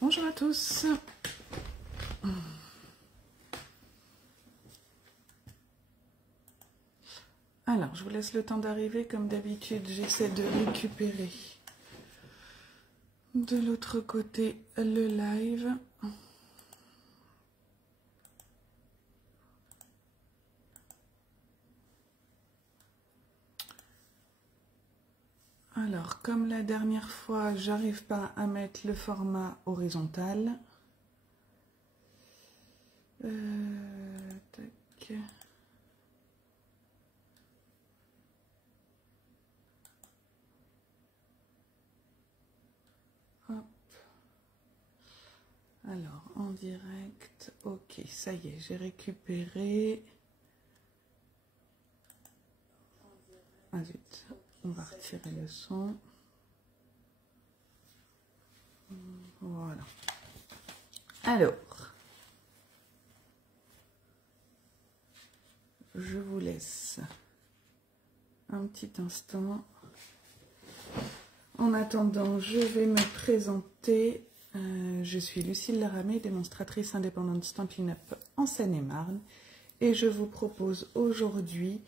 Bonjour à tous. Alors, je vous laisse le temps d'arriver. Comme d'habitude, j'essaie de récupérer de l'autre côté le live. Alors, comme la dernière fois, j'arrive pas à mettre le format horizontal. Tac. Hop. Alors, en direct, ok, ça y est, j'ai récupéré. Ah zut, on va retirer le son. Voilà. Alors, je vous laisse un petit instant. En attendant, je vais me présenter. Je suis Lucille Laramé, démonstratrice indépendante Stampin' Up en Seine-et-Marne. Et je vous propose aujourd'hui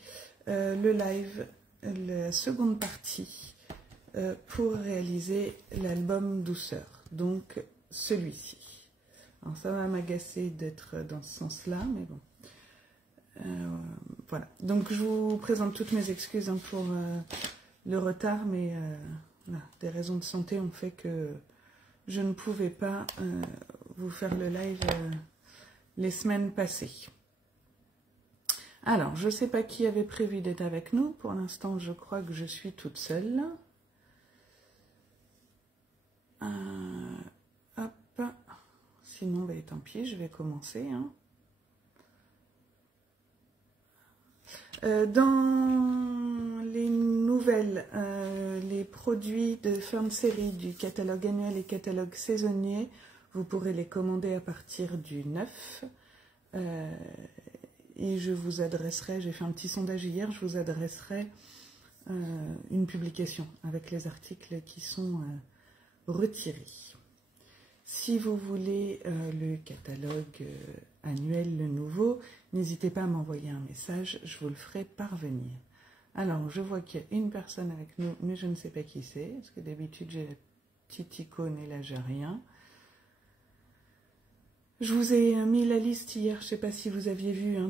le live, la seconde partie, pour réaliser l'album Douceur. Donc, celui-ci. Alors, ça va m'agacer d'être dans ce sens-là, mais bon. Voilà. Donc, je vous présente toutes mes excuses pour le retard, mais voilà, des raisons de santé ont fait que je ne pouvais pas vous faire le live les semaines passées. Alors, je ne sais pas qui avait prévu d'être avec nous. Pour l'instant, je crois que je suis toute seule. Hop. Sinon, bah, tant pis, je vais commencer. Hein. Dans les nouvelles, les produits de fin de série du catalogue annuel et catalogue saisonnier, vous pourrez les commander à partir du 9. Et je vous adresserai, j'ai fait un petit sondage hier, je vous adresserai une publication avec les articles qui sont retirés. Si vous voulez le catalogue annuel, le nouveau, n'hésitez pas à m'envoyer un message, je vous le ferai parvenir. Alors, je vois qu'il y a une personne avec nous, mais je ne sais pas qui c'est, parce que d'habitude j'ai la petite icône et là j'ai rien. Je vous ai mis la liste hier, je ne sais pas si vous aviez vu, hein,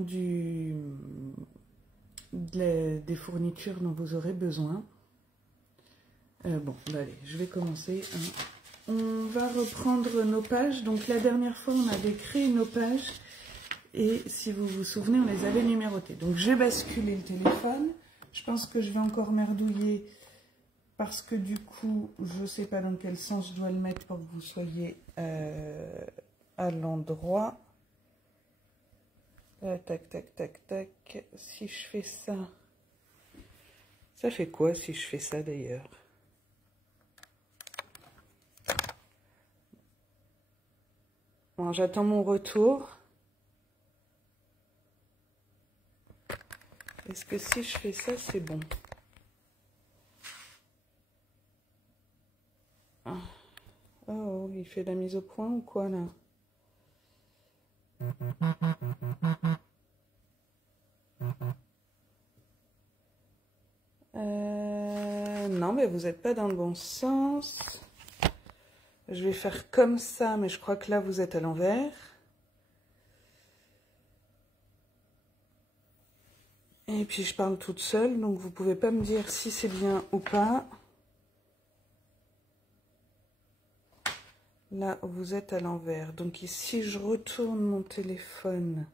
des fournitures dont vous aurez besoin. Bon, bah allez, je vais commencer. Hein. On va reprendre nos pages. Donc la dernière fois, on avait créé nos pages et si vous vous souvenez, on les avait numérotées. Donc j'ai basculé le téléphone. Je pense que je vais encore merdouiller parce que du coup, je ne sais pas dans quel sens je dois le mettre pour que vous soyez à l'endroit. Tac, tac, tac, tac. Si je fais ça, ça fait quoi si je fais ça d'ailleurs? Bon, j'attends mon retour. Est-ce que si je fais ça, c'est bon? Ah. Oh, il fait la mise au point ou quoi là? Non, mais vous n'êtes pas dans le bon sens. Je vais faire comme ça, mais je crois que là, vous êtes à l'envers. Et puis, je parle toute seule, donc vous ne pouvez pas me dire si c'est bien ou pas. Là, vous êtes à l'envers. Donc ici, je retourne mon téléphone.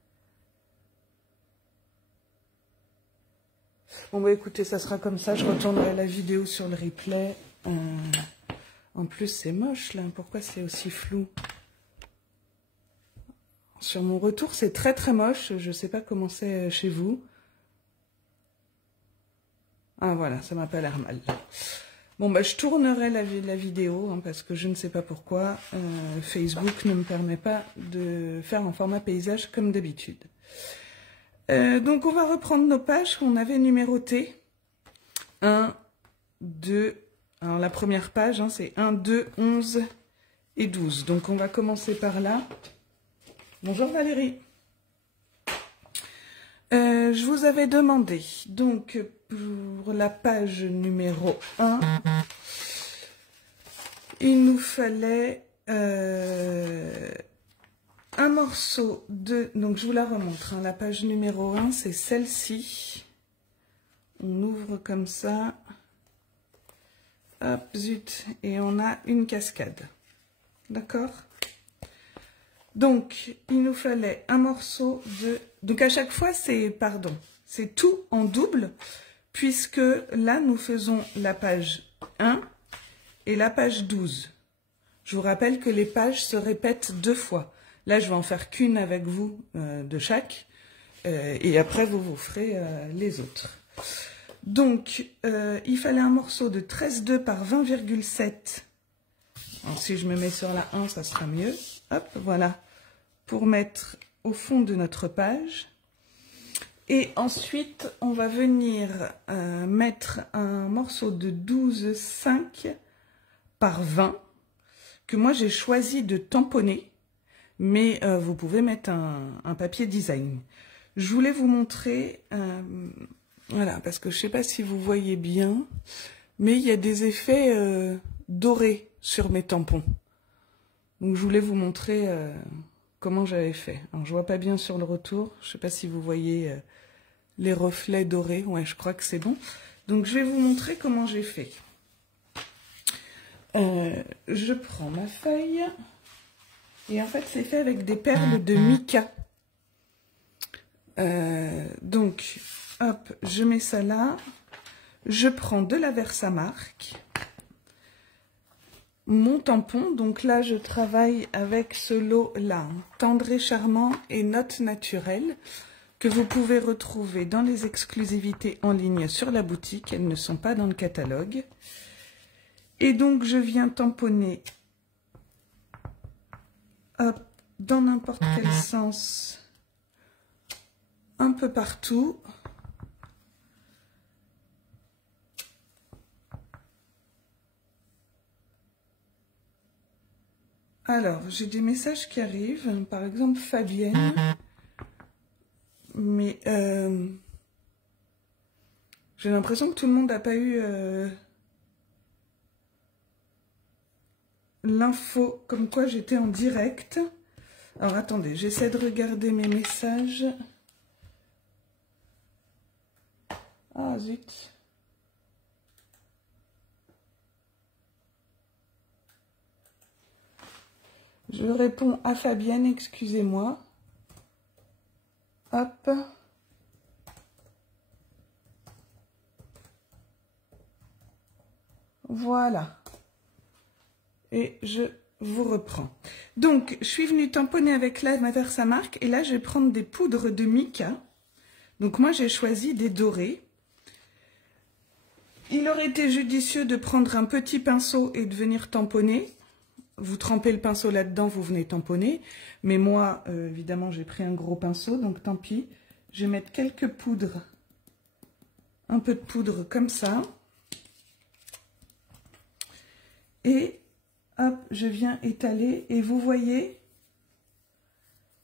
Bon, bah écoutez, ça sera comme ça. Je retournerai la vidéo sur le replay. En plus, c'est moche, là. Pourquoi c'est aussi flou? Sur mon retour, c'est très très moche. Je ne sais pas comment c'est chez vous. Ah, voilà, ça m'a pas l'air mal. Bon, bah, je tournerai la vidéo, hein, parce que je ne sais pas pourquoi Facebook ne me permet pas de faire en format paysage comme d'habitude. Donc, on va reprendre nos pages qu'on avait numérotées. 1, 2, Alors la première page, hein, c'est 1, 2, 11 et 12. Donc on va commencer par là. Bonjour Valérie. Je vous avais demandé, donc pour la page numéro 1, il nous fallait un morceau de... Donc je vous la remontre, hein, la page numéro 1, c'est celle-ci. On ouvre comme ça. Hop, zut, et on a une cascade. D'accord? Donc, il nous fallait un morceau de... Donc, à chaque fois, c'est tout en double, puisque là, nous faisons la page 1 et la page 12. Je vous rappelle que les pages se répètent 2 fois. Là, je vais en faire qu'une avec vous de chaque, et après, vous ferez les autres. Donc, il fallait un morceau de 13,2 par 20,7. Alors, si je me mets sur la 1, ça sera mieux. Hop, voilà. Pour mettre au fond de notre page. Et ensuite, on va venir mettre un morceau de 12,5 par 20 que moi, j'ai choisi de tamponner. Mais vous pouvez mettre un papier design. Je voulais vous montrer... voilà, parce que je ne sais pas si vous voyez bien, mais il y a des effets dorés sur mes tampons. Donc je voulais vous montrer comment j'avais fait. Alors je ne vois pas bien sur le retour, je ne sais pas si vous voyez les reflets dorés. Ouais, je crois que c'est bon. Donc je vais vous montrer comment j'ai fait. Je prends ma feuille, et en fait c'est fait avec des perles de mica. Donc... Hop, je mets ça là, je prends de la Versamark, mon tampon, donc là je travaille avec ce lot-là, Tendre et Charmant et Notes Naturelles, que vous pouvez retrouver dans les exclusivités en ligne sur la boutique, elles ne sont pas dans le catalogue. Et donc je viens tamponner, hop, dans n'importe quel sens, un peu partout. Alors, j'ai des messages qui arrivent, par exemple Fabienne, mais j'ai l'impression que tout le monde n'a pas eu l'info comme quoi j'étais en direct. Alors, attendez, j'essaie de regarder mes messages. Ah, zut. Je réponds à Fabienne, excusez-moi. Hop. Voilà. Et je vous reprends. Donc, je suis venue tamponner avec la Versamark et là, je vais prendre des poudres de mica. Donc, moi, j'ai choisi des dorés. Il aurait été judicieux de prendre un petit pinceau et de venir tamponner. Vous trempez le pinceau là-dedans, vous venez tamponner. Mais moi, évidemment, j'ai pris un gros pinceau, donc tant pis. Je vais mettre quelques poudres, un peu de poudre comme ça. Et hop, je viens étaler et vous voyez,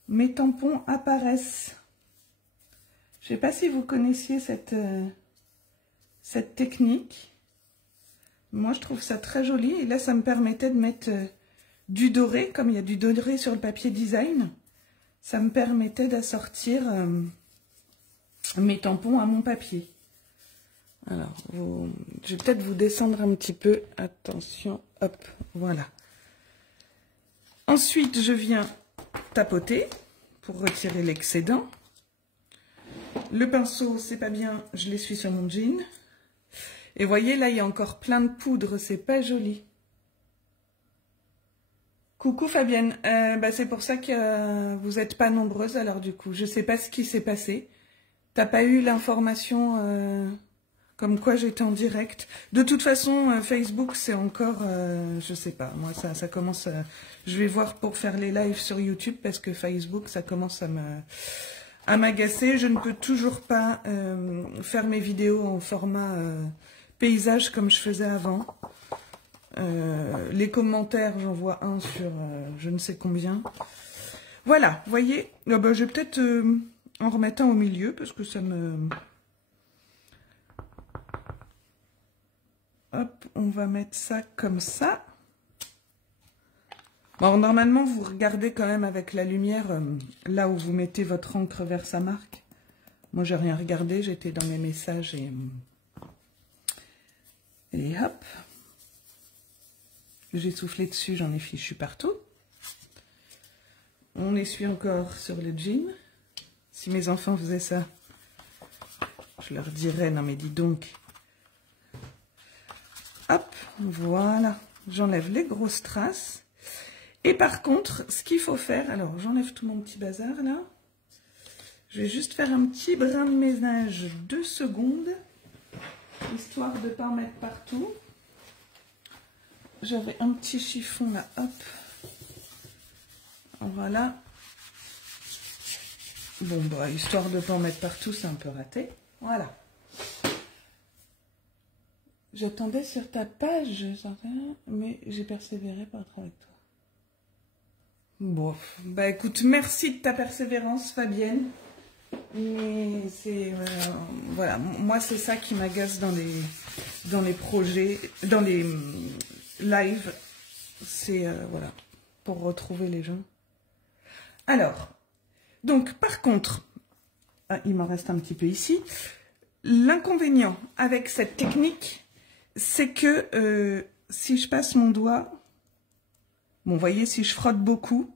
mes tampons apparaissent. Je ne sais pas si vous connaissiez cette technique. Moi, je trouve ça très joli. Et là, ça me permettait de mettre du doré, comme il y a du doré sur le papier design. Ça me permettait d'assortir mes tampons à mon papier. Alors, je vais peut-être vous descendre un petit peu. Attention, hop, voilà. Ensuite, je viens tapoter pour retirer l'excédent. Le pinceau, c'est pas bien, je l'essuie sur mon jean. Et vous voyez, là, il y a encore plein de poudre, c'est pas joli. Coucou Fabienne, c'est pour ça que vous n'êtes pas nombreuses, alors du coup, je sais pas ce qui s'est passé. T'as pas eu l'information comme quoi j'étais en direct. De toute façon, Facebook, c'est encore, je sais pas, moi, ça commence, je vais voir pour faire les lives sur YouTube, parce que Facebook, ça commence à m'agacer. Je ne peux toujours pas faire mes vidéos en format paysage comme je faisais avant. Les commentaires, j'en vois un sur je ne sais combien. Voilà, vous voyez, je vais peut-être en remettre un au milieu parce que ça me... Hop, on va mettre ça comme ça. Bon, normalement, vous regardez quand même avec la lumière là où vous mettez votre encre Versamark. Moi, j'ai rien regardé, j'étais dans mes messages et hop. J'ai soufflé dessus, j'en ai fichu partout. On essuie encore sur le jean. Si mes enfants faisaient ça, je leur dirais, non mais dis donc. Hop, voilà. J'enlève les grosses traces. Et par contre, ce qu'il faut faire, alors j'enlève tout mon petit bazar là. Je vais juste faire un petit brin de ménage 2 secondes, histoire de ne pas en mettre partout. J'avais un petit chiffon là, hop. Voilà. Bon, bah, histoire de ne pas en mettre partout, c'est un peu raté. Voilà. J'attendais sur ta page, mais j'ai persévéré pour être avec toi. Bon, bah écoute, merci de ta persévérance, Fabienne. Mais c'est... voilà, moi c'est ça qui m'agace dans les projets, dans les lives. C'est, voilà, pour retrouver les gens. Alors, donc par contre, il m'en reste un petit peu ici. L'inconvénient avec cette technique, c'est que si je passe mon doigt, bon, vous voyez, si je frotte beaucoup,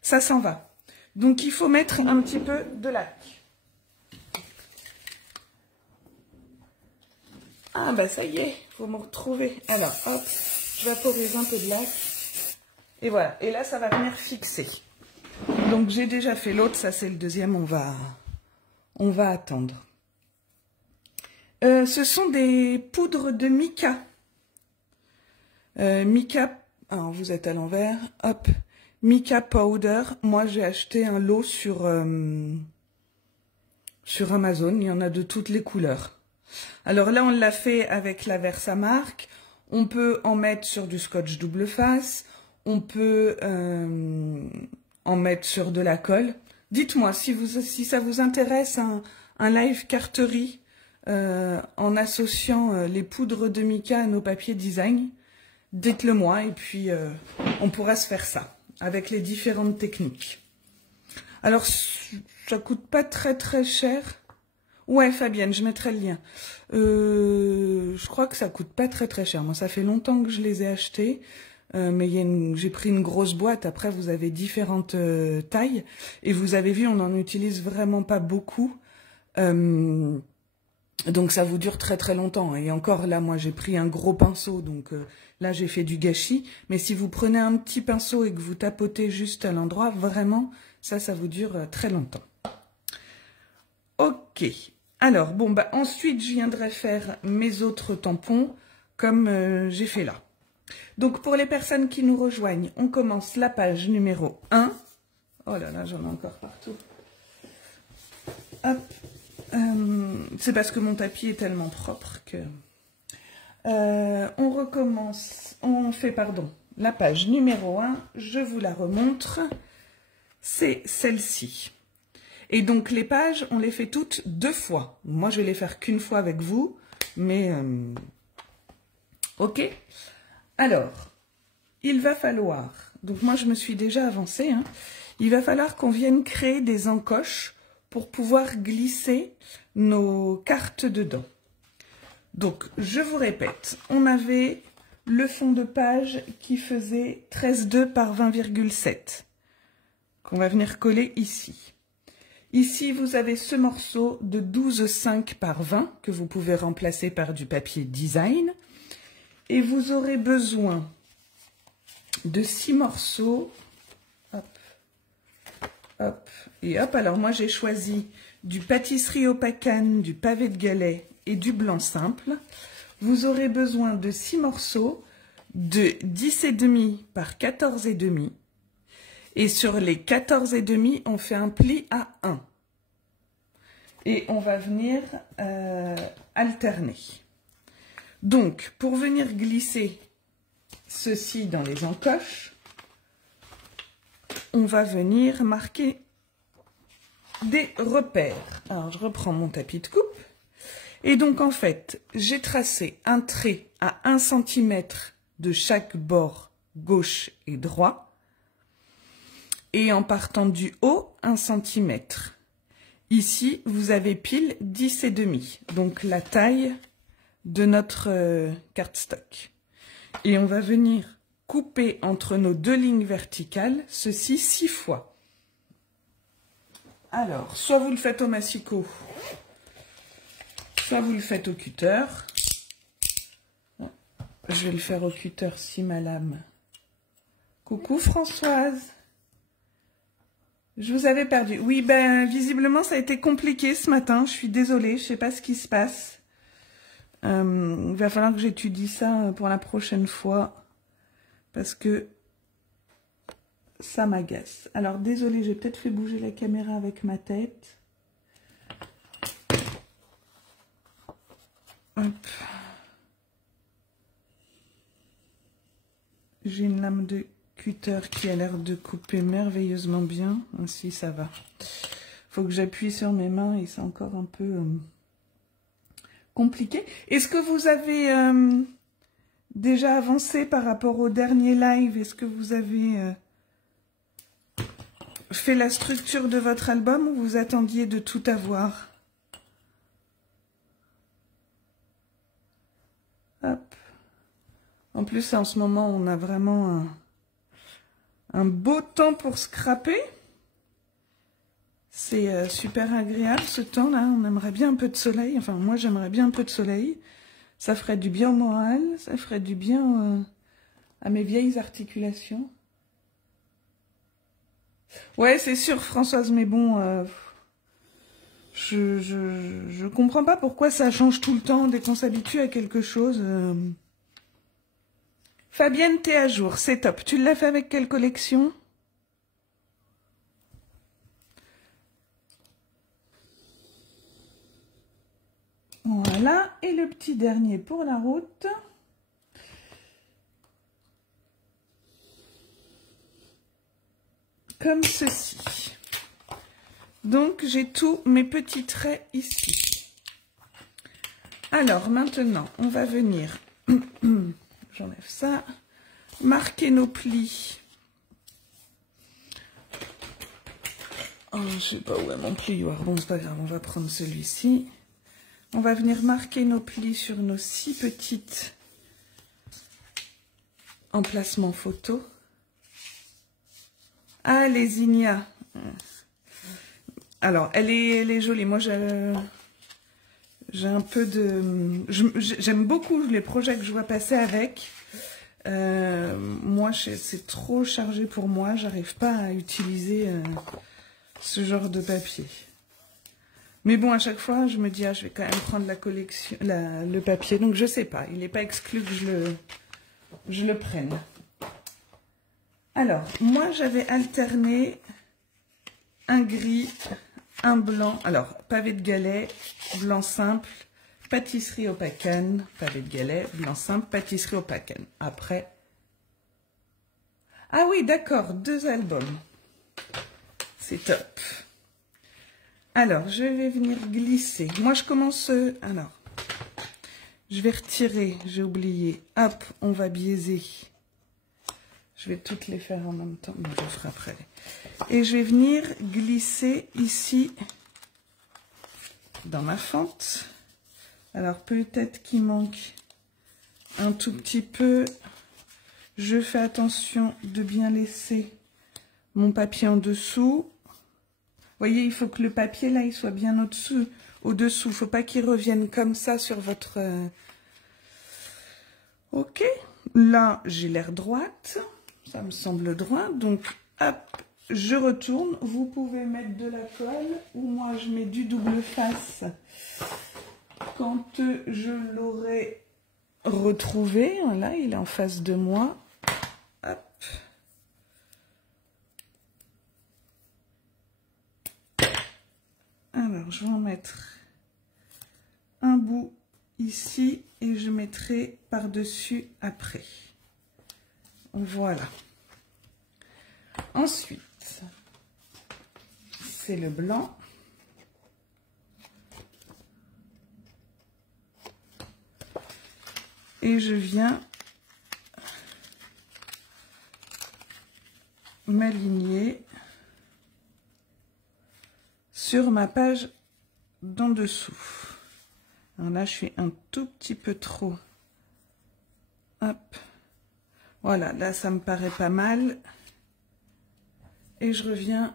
ça s'en va. Donc, il faut mettre un petit peu de lac. Ah, bah ça y est, il faut me retrouver. Alors, hop, je vaporise un peu de lac. Et voilà, et là, ça va venir fixer. Donc, j'ai déjà fait l'autre, ça c'est le deuxième, on va attendre. Ce sont des poudres de mica. Mica, alors vous êtes à l'envers, hop, mica powder. Moi j'ai acheté un lot sur Amazon, il y en a de toutes les couleurs. Alors là on l'a fait avec la Versamark, on peut en mettre sur du scotch double face, on peut en mettre sur de la colle. Dites-moi si ça vous intéresse un live carterie en associant les poudres de mica à nos papiers design. Dites-le moi et puis on pourra se faire ça avec les différentes techniques. Alors, ça coûte pas très cher. Ouais, Fabienne, je mettrai le lien. Je crois que ça coûte pas très cher. Moi, ça fait longtemps que je les ai achetés. Mais j'ai pris une grosse boîte. Après, vous avez différentes tailles. Et vous avez vu, on n'en utilise vraiment pas beaucoup. Donc ça vous dure très longtemps. Et encore là, moi j'ai pris un gros pinceau, donc là j'ai fait du gâchis. Mais si vous prenez un petit pinceau et que vous tapotez juste à l'endroit, vraiment, ça vous dure très longtemps. Ok. Alors, bon, bah ensuite je viendrai faire mes autres tampons, comme j'ai fait là. Donc pour les personnes qui nous rejoignent, on commence la page numéro 1. Oh là là, j'en ai encore partout. Hop. C'est parce que mon tapis est tellement propre que... on recommence, on fait, pardon, la page numéro 1, je vous la remontre, c'est celle-ci. Et donc les pages, on les fait toutes 2 fois. Moi, je vais les faire qu'une fois avec vous, mais... ok. Alors, il va falloir, donc moi je me suis déjà avancée, hein, il va falloir qu'on vienne créer des encoches pour pouvoir glisser nos cartes dedans. Donc, je vous répète, on avait le fond de page qui faisait 13,2 par 20,7, qu'on va venir coller ici. Ici, vous avez ce morceau de 12,5 par 20, que vous pouvez remplacer par du papier design. Et vous aurez besoin de 6 morceaux. Hop. Hop, et hop, alors moi j'ai choisi du pâtisserie au pacane, du pavé de galets et du blanc simple. Vous aurez besoin de 6 morceaux de 10,5 par 14,5. Et sur les 14,5, on fait un pli à 1. Et on va venir alterner. Donc, pour venir glisser ceci dans les encoches, on va venir marquer des repères. Alors, je reprends mon tapis de coupe. Et donc, en fait, j'ai tracé un trait à 1 cm de chaque bord gauche et droit. Et en partant du haut, 1 cm. Ici, vous avez pile 10,5. Donc, la taille de notre cardstock. Et on va venir couper entre nos deux lignes verticales, ceci 6 fois. Alors, soit vous le faites au massicot, soit vous le faites au cutter. Je vais le faire au cutter si ma lame. Coucou Françoise. Je vous avais perdu. Oui, ben visiblement ça a été compliqué ce matin. Je suis désolée, je ne sais pas ce qui se passe. Il va falloir que j'étudie ça pour la prochaine fois. Parce que ça m'agace. Alors désolée, j'ai peut-être fait bouger la caméra avec ma tête. Hop. J'ai une lame de cutter qui a l'air de couper merveilleusement bien. Ainsi, ça va. Faut que j'appuie sur mes mains et c'est encore un peu compliqué. Est-ce que vous avez déjà avancé par rapport au dernier live? Est-ce que vous avez fait la structure de votre album ou vous attendiez de tout avoir? Hop. En plus, en ce moment, on a vraiment un beau temps pour scraper. C'est super agréable ce temps-là. On aimerait bien un peu de soleil. Enfin, moi, j'aimerais bien un peu de soleil. Ça ferait du bien au moral. Ça ferait du bien à mes vieilles articulations. Ouais, c'est sûr, Françoise, mais bon... Je comprends pas pourquoi ça change tout le temps dès qu'on s'habitue à quelque chose. Fabienne, t'es à jour, c'est top. Tu l'as fait avec quelle collection? Voilà, et le petit dernier pour la route. Comme ceci. Donc, j'ai tous mes petits traits ici. Alors, maintenant, on va venir... J'enlève ça. Marquer nos plis. Oh, je sais pas où est mon plioir. Bon, c'est pas grave, on va prendre celui-ci. On va venir marquer nos plis sur nos 6 petites emplacements photo. Ah, les Igna. Alors, elle est jolie. Moi, j'ai un peu de... J'aime beaucoup les projets que je vois passer avec. Moi, c'est trop chargé pour moi. J'arrive pas à utiliser ce genre de papier. Mais bon, à chaque fois, je me dis, ah, je vais quand même prendre la collection, le papier. Donc, je sais pas. Il n'est pas exclu que je le prenne. Alors, moi, j'avais alterné un gris, un blanc. Alors, pavé de galets, blanc simple, pâtisserie au pacane, pavé de galets, blanc simple, pâtisserie au pacane. Après... Ah oui, d'accord, 2 albums. C'est top. Alors, je vais venir glisser. Moi, je commence... Alors, je vais retirer, j'ai oublié. Hop, on va biaiser. Je vais toutes les faire en même temps. Bon, je le ferai après. Et je vais venir glisser ici, dans ma fente. Alors, peut-être qu'il manque un tout petit peu. Je fais attention de bien laisser mon papier en dessous. Vous voyez, il faut que le papier, là, il soit bien au-dessous. Il ne faut pas qu'il revienne comme ça sur votre... Ok. Là, j'ai l'air droite. Ça me semble droit. Donc, hop, je retourne. Vous pouvez mettre de la colle. Ou moi, je mets du double face. Quand je l'aurai retrouvé, voilà, il est en face de moi. Hop. Alors, je vais en mettre un bout ici et je mettrai par-dessus après. Voilà. Ensuite, c'est le blanc. Et je viens m'aligner sur ma page d'en dessous. Alors là, je suis un tout petit peu trop. Hop. Voilà, là, ça me paraît pas mal. Et je reviens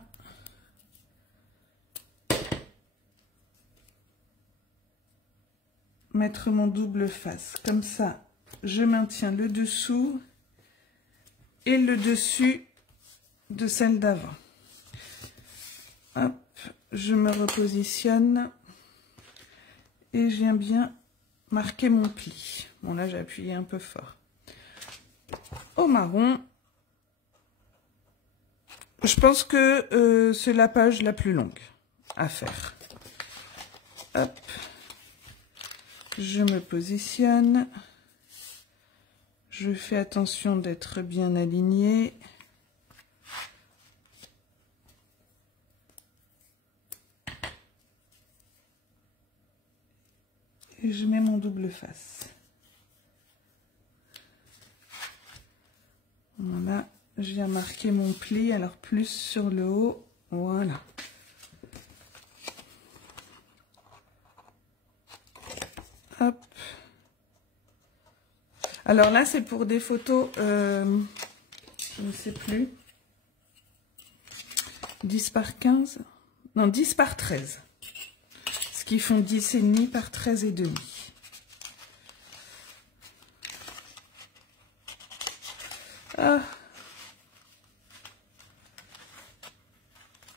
mettre mon double face. Comme ça, je maintiens le dessous et le dessus de celle d'avant. Hop, je me repositionne et je viens bien marquer mon pli. Bon, là, j'ai appuyé un peu fort. Au marron, je pense que c'est la page la plus longue à faire. Hop, je me positionne. Je fais attention d'être bien alignée. Et je mets mon double face. Voilà, je viens marquer mon pli, alors plus sur le haut, voilà. Hop. Alors là, c'est pour des photos, je ne sais plus, 10 par 15, non 10 par 13. Ce qui font 10,5 par 13,5. Ah.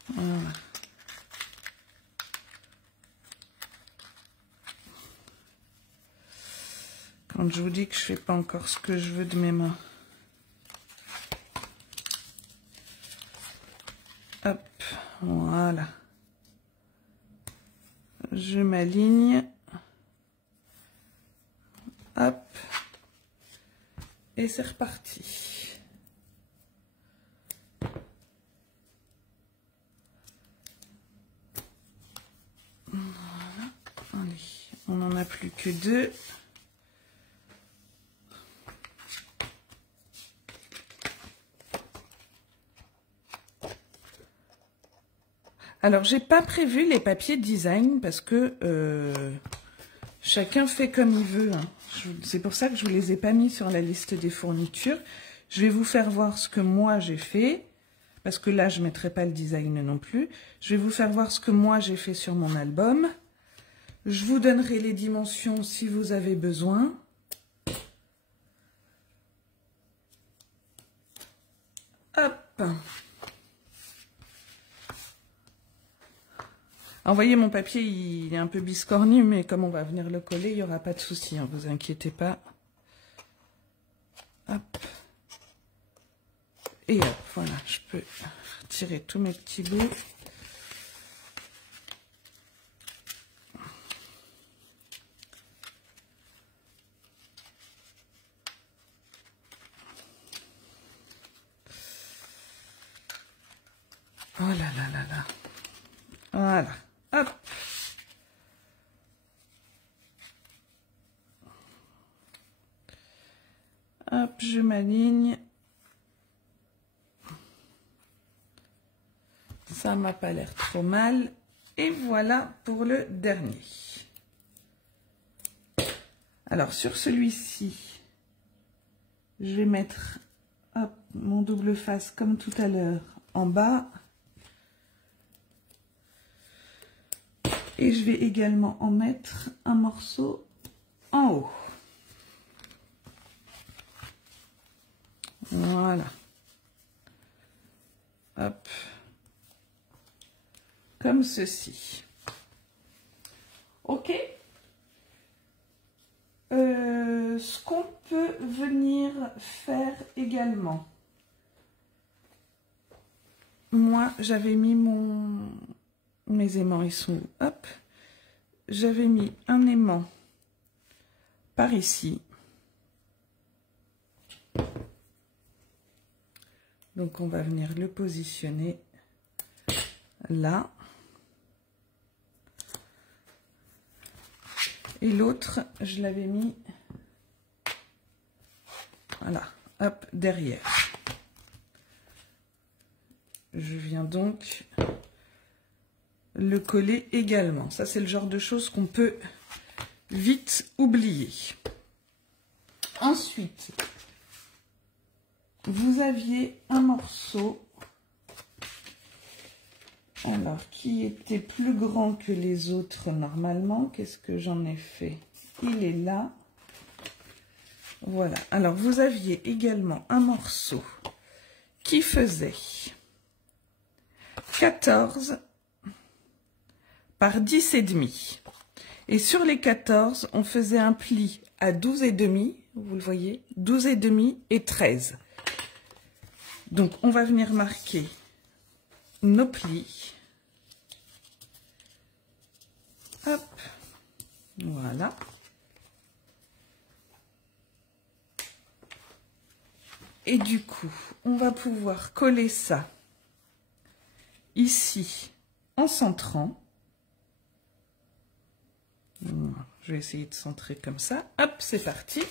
Voilà. Quand je vous dis que je fais pas encore ce que je veux de mes mains. Hop, voilà. Je m'aligne. Hop. Et c'est reparti. Voilà. Allez, on n'en a plus que 2. Alors, j'ai pas prévu les papiers design parce que chacun fait comme il veut. Hein. C'est pour ça que je ne vous les ai pas mis sur la liste des fournitures. Je vais vous faire voir ce que moi j'ai fait. Parce que là, je ne mettrai pas le design non plus. Je vais vous faire voir ce que moi j'ai fait sur mon album. Je vous donnerai les dimensions si vous avez besoin. Hop. Alors, vous voyez, mon papier, il est un peu biscornu, mais comme on va venir le coller, il n'y aura pas de souci, hein, vous inquiétez pas. Hop. Et hop, voilà, je peux retirer tous mes petits bouts. Oh là là là là. Voilà. Hop. Hop, je m'aligne. Ça m'a pas l'air trop mal. Et voilà pour le dernier. Alors, sur celui-ci, je vais mettre hop, mon double face comme tout à l'heure en bas. Et je vais également en mettre un morceau en haut. Voilà. Hop. Comme ceci. Ok. Ce qu'on peut venir faire également. Moi, j'avais mis mes aimants, ils sont où? Hop. J'avais mis un aimant par ici. Donc on va venir le positionner là. Et l'autre, je l'avais mis, voilà, hop, derrière. Je viens donc le coller également. Ça, c'est le genre de choses qu'on peut vite oublier. Ensuite, vous aviez un morceau, alors, qui était plus grand que les autres normalement. Qu'est-ce que j'en ai fait? Il est là. Voilà. Alors, vous aviez également un morceau qui faisait 14 par 10 et demi. Et sur les 14, on faisait un pli à 12 et demi. Vous le voyez? 12 et demi et 13. Donc, on va venir marquer nos plis. Hop, voilà. Et du coup, on va pouvoir coller ça ici en centrant. Je vais essayer de centrer comme ça. Hop, c'est parti.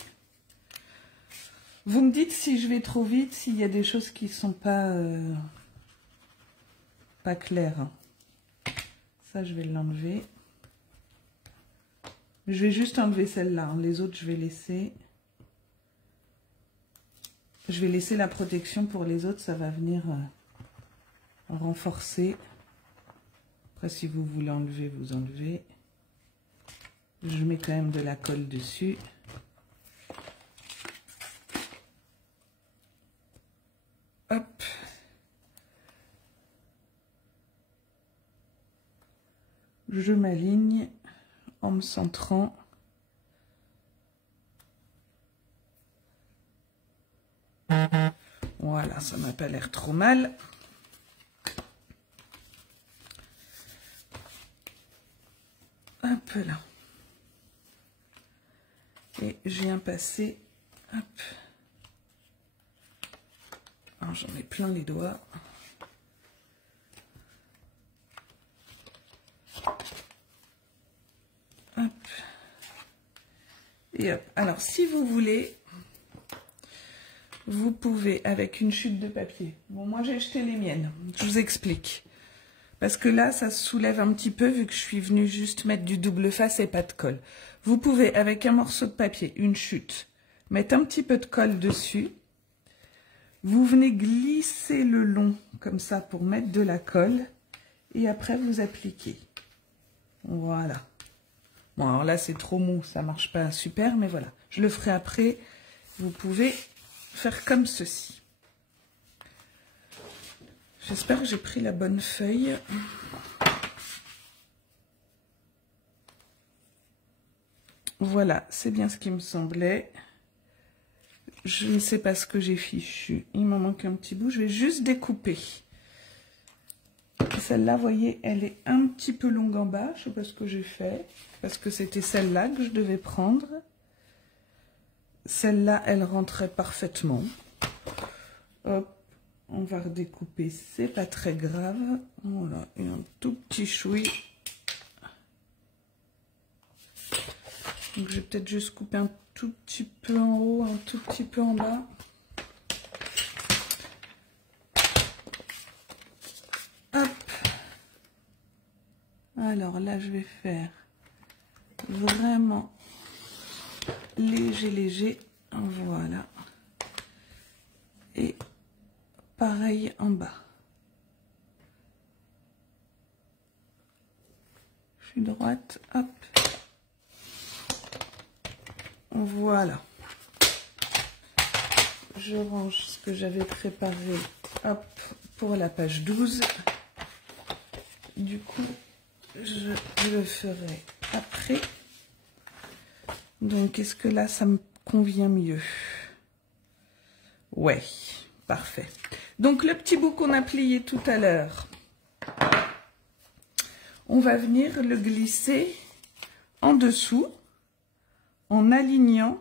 Vous me dites si je vais trop vite, s'il y a des choses qui ne sont pas claires. Ça, je vais l'enlever. Je vais juste enlever celle-là. Les autres, je vais laisser. Je vais laisser la protection pour les autres. Ça va venir renforcer. Après, si vous voulez enlever, vous enlevez. Je mets quand même de la colle dessus. Hop. Je m'aligne en me centrant. Voilà, ça m'a pas l'air trop mal. Hop là. Et je viens passer. Hop. Alors, j'en ai plein les doigts. Hop. Et hop. Alors, si vous voulez, vous pouvez, avec une chute de papier. Bon, moi, j'ai jeté les miennes. Je vous explique. Parce que là, ça se soulève un petit peu, vu que je suis venue juste mettre du double face et pas de colle. Vous pouvez, avec un morceau de papier, une chute, mettre un petit peu de colle dessus. Vous venez glisser le long, comme ça, pour mettre de la colle. Et après, vous appliquez. Voilà. Bon, alors là, c'est trop mou, ça marche pas super, mais voilà. Je le ferai après. Vous pouvez faire comme ceci. J'espère que j'ai pris la bonne feuille. Voilà, c'est bien ce qui me semblait. Je ne sais pas ce que j'ai fichu. Il m'en manque un petit bout. Je vais juste découper. Celle-là, vous voyez, elle est un petit peu longue en bas. Je ne sais pas ce que j'ai fait. Parce que c'était celle-là que je devais prendre. Celle-là, elle rentrait parfaitement. Hop, on va redécouper. C'est pas très grave. Voilà, et un tout petit chouï. Donc, je vais peut-être juste couper un tout petit peu en haut, un tout petit peu en bas. Hop. Alors là, je vais faire vraiment léger, léger. Voilà. Et pareil en bas. Je suis droite. Hop. Voilà. Je range ce que j'avais préparé, hop, pour la page 12. Du coup, je le ferai après. Donc, est-ce que là, ça me convient mieux? Ouais, parfait. Donc, le petit bout qu'on a plié tout à l'heure, on va venir le glisser en dessous, en alignant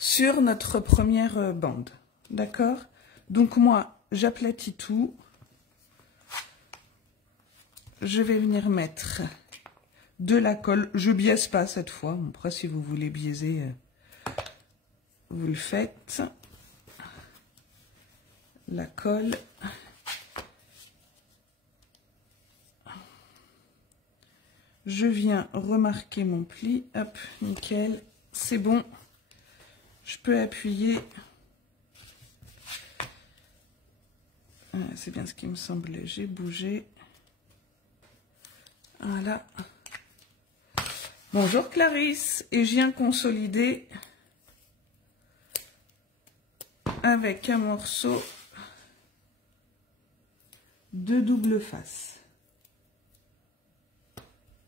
sur notre première bande. D'accord? Donc moi, j'aplatis tout. Je vais venir mettre de la colle. Je biaise pas cette fois. Après, si vous voulez biaiser, vous le faites. La colle. Je viens remarquer mon pli. Hop, nickel. C'est bon. Je peux appuyer. C'est bien ce qui me semblait. J'ai bougé. Voilà. Bonjour Clarisse. Et je viens consolider avec un morceau de double face.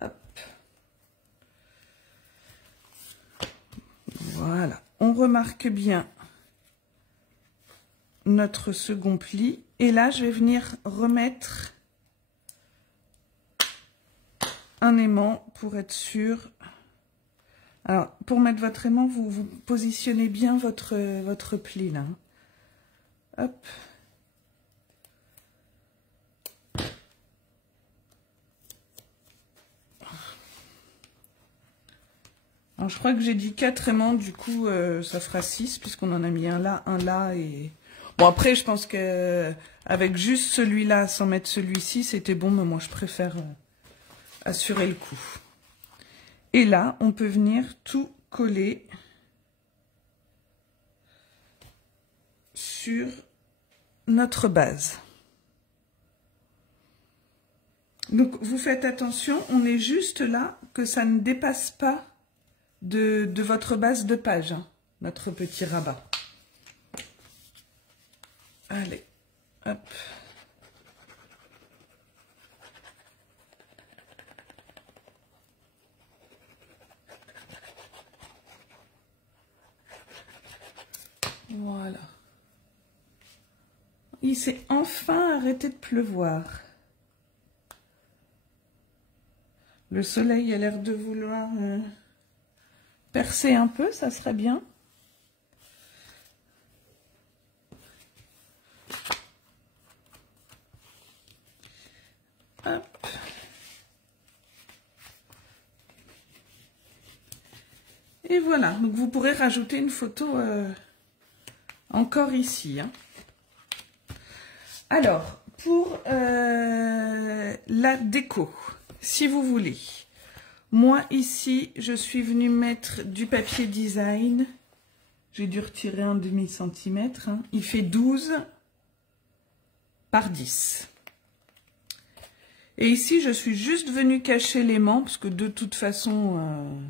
Hop. Voilà. On remarque bien notre second pli. Et là, je vais venir remettre un aimant pour être sûr. Alors, pour mettre votre aimant, vous positionnez bien votre pli là. Hop. Alors, je crois que j'ai dit 4 aimants, du coup, ça fera 6, puisqu'on en a mis un là, et... Bon, après, je pense que avec juste celui-là, sans mettre celui-ci, c'était bon, mais moi, je préfère assurer le coup. Et là, on peut venir tout coller sur notre base. Donc, vous faites attention, on est juste là, que ça ne dépasse pas de votre base de page, hein, notre petit rabat. Allez, hop. Voilà. Il s'est enfin arrêté de pleuvoir. Le soleil a l'air de vouloir percer un peu, ça serait bien. Hop. Et voilà, donc vous pourrez rajouter une photo encore ici. Hein. Alors, pour la déco, si vous voulez, moi ici, je suis venue mettre du papier design. J'ai dû retirer un demi-centimètre. Hein. Il fait 12 par 10. Et ici, je suis juste venue cacher l'aimant, parce que de toute façon,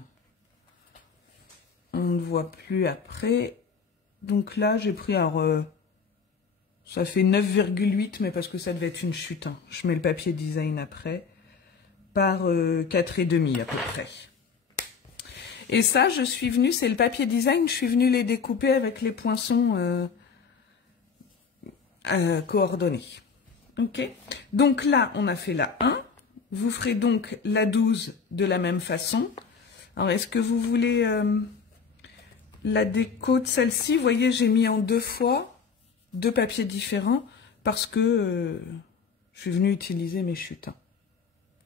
on ne voit plus après. Donc là, j'ai pris, alors, ça fait 9,8, mais parce que ça devait être une chute. Hein. Je mets le papier design après, par 4,5 à peu près. Et ça, je suis venue, c'est le papier design, je suis venue les découper avec les poinçons coordonnés. Ok, donc là, on a fait la 1. Vous ferez donc la 12 de la même façon. Alors, est-ce que vous voulez la déco de celle-ci? Vous voyez, j'ai mis en 2 fois, 2 papiers différents, parce que je suis venue utiliser mes chutes. Hein.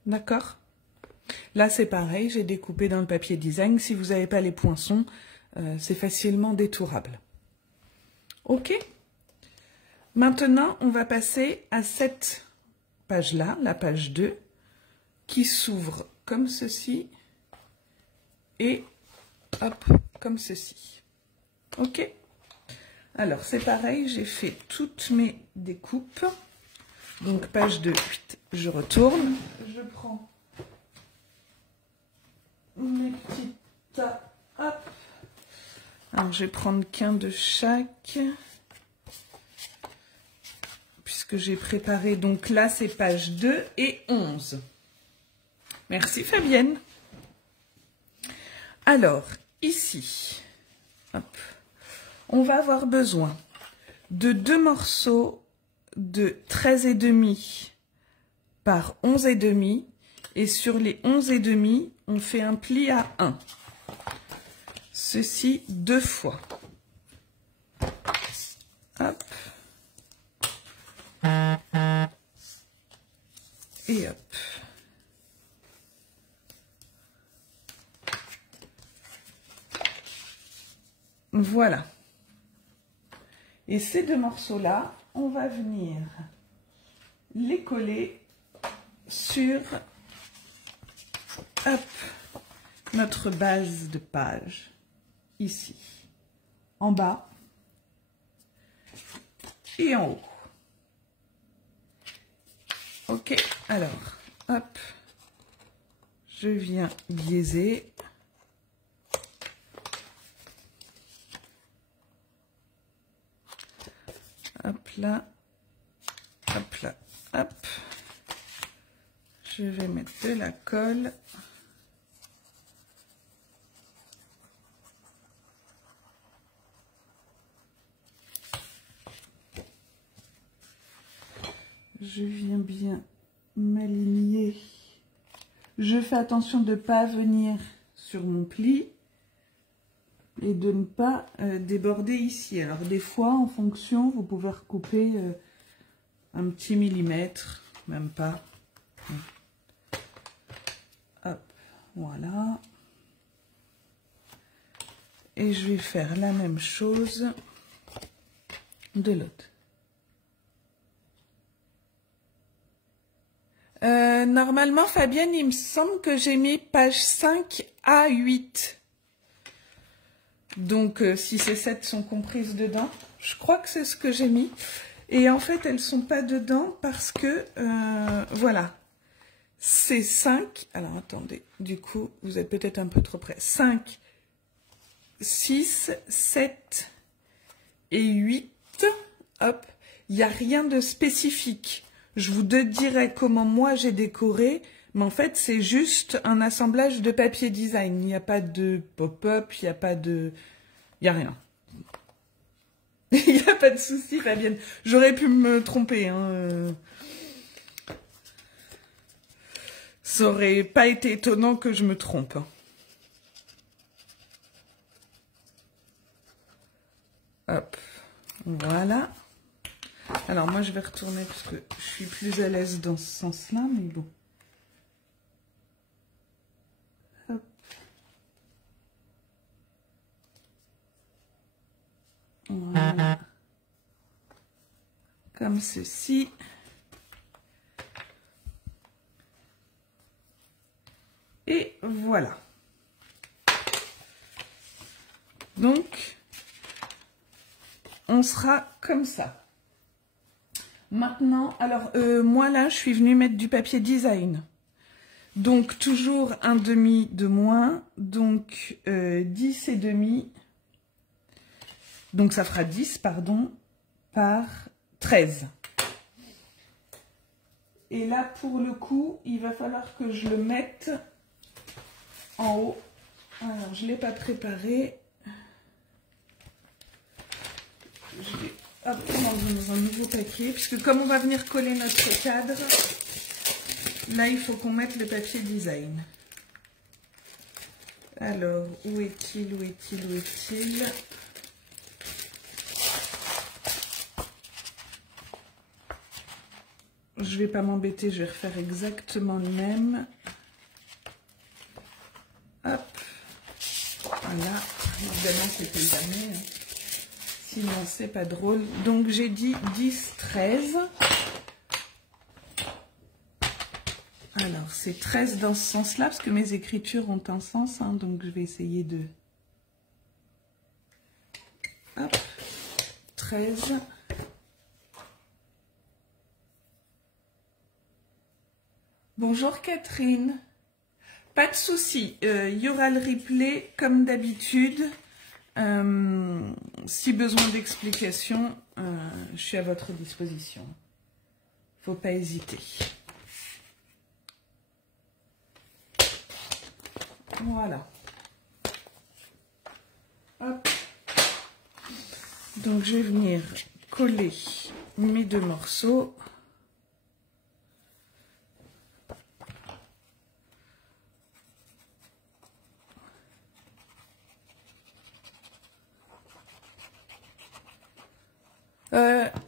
D'accord? Là, c'est pareil, j'ai découpé dans le papier design. Si vous n'avez pas les poinçons, c'est facilement détourable. Ok? Maintenant, on va passer à cette page-là, la page 2, qui s'ouvre comme ceci et hop, comme ceci. Ok? Alors, c'est pareil, j'ai fait toutes mes découpes. Donc, page 2, je retourne. Je prends mes petits tas. Hop. Alors, je vais prendre qu'un de chaque. Puisque j'ai préparé, donc là c'est page 2 et 11. Merci Fabienne. Alors, ici, hop, on va avoir besoin de 2 morceaux de 13,5 par 11,5 et sur les 11,5, on fait un pli à 1. Ceci 2 fois. Hop. Voilà. Et ces deux morceaux-là, on va venir les coller sur hop, notre base de page, ici, en bas et en haut. Ok, alors, hop, je viens biaiser. Hop là, hop là, hop. Je vais mettre de la colle. Je viens bien m'aligner. Je fais attention de ne pas venir sur mon pli et de ne pas déborder ici. Alors des fois, en fonction, vous pouvez recouper un petit millimètre, même pas. Hop, voilà. Et je vais faire la même chose de l'autre. Normalement, Fabienne, il me semble que j'ai mis page 5 à 8. Donc, si ces 7 sont comprises dedans, je crois que c'est ce que j'ai mis. Et en fait, elles ne sont pas dedans parce que, voilà, c'est 5. Alors, attendez, du coup, vous êtes peut-être un peu trop près. 5, 6, 7 et 8. Hop, il n'y a rien de spécifique. Je vous dirai comment moi j'ai décoré, mais en fait c'est juste un assemblage de papier design. Il n'y a pas de pop-up, il n'y a pas de... Il n'y a rien. Il n'y a pas de souci, Fabienne. J'aurais pu me tromper. Hein. Ça aurait pas été étonnant que je me trompe. Hop, voilà. Alors moi je vais retourner parce que je suis plus à l'aise dans ce sens-là, mais bon. Hop. Voilà. Comme ceci. Et voilà. Donc, on sera comme ça. Maintenant, alors, moi là, je suis venue mettre du papier design. Donc, toujours un demi de moins. Donc, 10 et demi. Donc, ça fera 10, pardon, par 13. Et là, pour le coup, il va falloir que je le mette en haut. Alors, je ne l'ai pas préparé. Je vais prendre dans un nouveau papier, puisque comme on va venir coller notre cadre, là, il faut qu'on mette le papier design. Alors, où est-il, où est-il, où est-il? Je vais pas m'embêter, je vais refaire exactement le même. Hop. Voilà. Évidemment, c'était jamais. Hein. Sinon, c'est pas drôle. Donc, j'ai dit 10, 13. Alors, c'est 13 dans ce sens-là, parce que mes écritures ont un sens. Hein, donc, je vais essayer de... Hop. 13. Bonjour Catherine. Pas de souci, il y aura le replay comme d'habitude. Si besoin d'explications, je suis à votre disposition. Faut pas hésiter. Voilà. Hop. Donc je vais venir coller mes deux morceaux.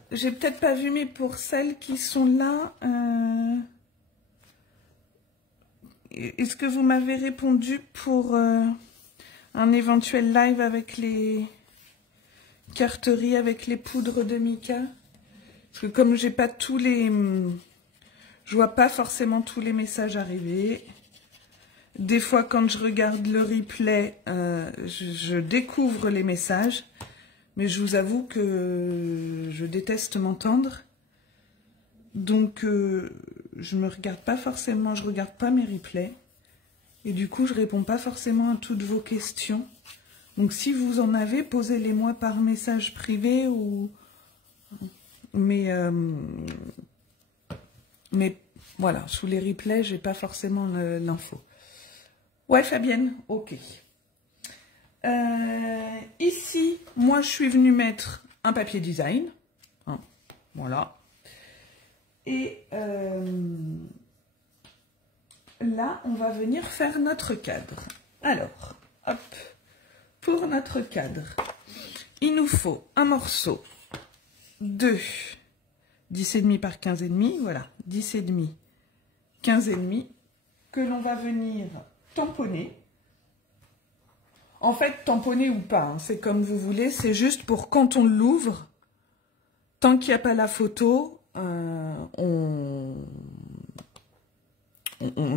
J'ai peut-être pas vu, mais pour celles qui sont là, est-ce que vous m'avez répondu pour un éventuel live avec les carterie avec les poudres de mica. Parce que comme j'ai pas tous les... Je vois pas forcément tous les messages arriver. Des fois, quand je regarde le replay, je découvre les messages. Mais je vous avoue que je déteste m'entendre. Donc, je me regarde pas forcément, je regarde pas mes replays. Et du coup, je réponds pas forcément à toutes vos questions. Donc, si vous en avez, posez-les-moi par message privé ou... Mais voilà, sous les replays, j'ai pas forcément l'info. Ouais, Fabienne, ok. Ici, moi, je suis venue mettre un papier design. Hein, voilà. Et là, on va venir faire notre cadre. Alors, hop, pour notre cadre, il nous faut un morceau de 10,5 par 15,5, voilà, 10,5, 15,5, que l'on va venir tamponner. En fait, tamponner ou pas, hein, c'est comme vous voulez, c'est juste pour quand on l'ouvre, tant qu'il n'y a pas la photo, on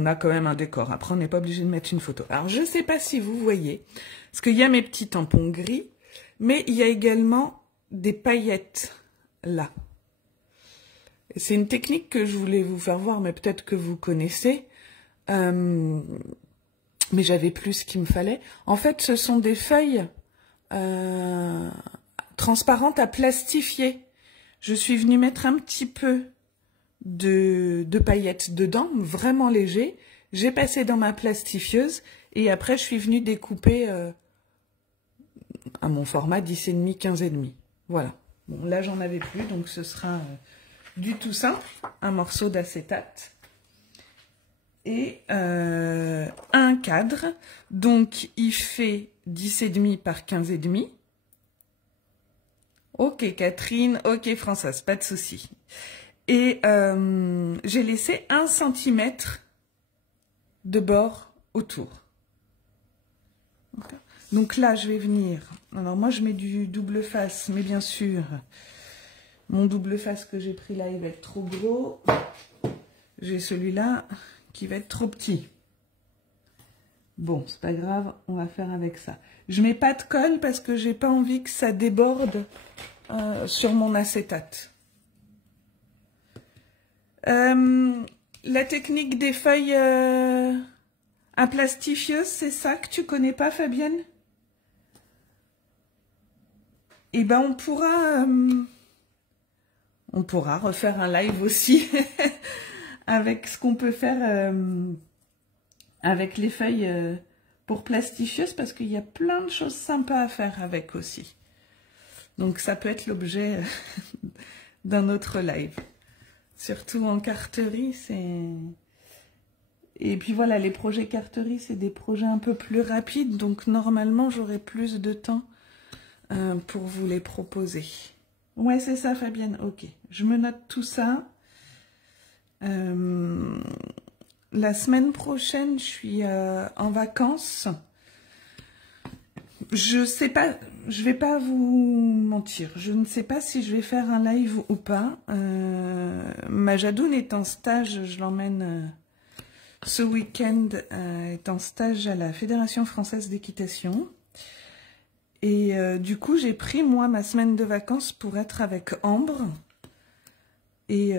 a quand même un décor. Après, on n'est pas obligé de mettre une photo. Alors, je ne sais pas si vous voyez, parce qu'il y a mes petits tampons gris, mais il y a également des paillettes là. C'est une technique que je voulais vous faire voir, mais peut-être que vous connaissez. Mais j'avais plus ce qu'il me fallait. En fait, ce sont des feuilles transparentes à plastifier. Je suis venue mettre un petit peu de paillettes dedans, vraiment léger. J'ai passé dans ma plastifieuse et après, je suis venue découper à mon format 10,5, 15,5. Voilà. Bon, là, j'en avais plus, donc ce sera du tout simple. Un morceau d'acétate. Et un cadre, donc il fait 10,5 par 15,5. Ok Catherine, ok Françoise, pas de souci. Et j'ai laissé 1 cm de bord autour. Donc là je vais venir, alors moi je mets du double face, mais bien sûr, mon double face que j'ai pris là il va être trop gros. J'ai celui-là qui va être trop petit. Bon, c'est pas grave, on va faire avec ça. Je mets pas de colle parce que j'ai pas envie que ça déborde sur mon acétate. La technique des feuilles à plastifieuses, c'est ça que tu connais pas, Fabienne? Eh ben, on pourra refaire un live aussi avec ce qu'on peut faire avec les feuilles pour plastifieuses, parce qu'il y a plein de choses sympas à faire avec aussi. Donc ça peut être l'objet d'un autre live. Surtout en carterie, c'est... Et puis voilà, les projets carterie, c'est des projets un peu plus rapides, donc normalement j'aurai plus de temps pour vous les proposer. Ouais, c'est ça Fabienne, ok. Je me note tout ça. La semaine prochaine, je suis en vacances. Je sais pas, je vais pas vous mentir. Je ne sais pas si je vais faire un live ou pas. Majadoun est en stage, je l'emmène ce week-end, est en stage à la Fédération Française d'Équitation. Et du coup, j'ai pris, moi, ma semaine de vacances pour être avec Ambre. Et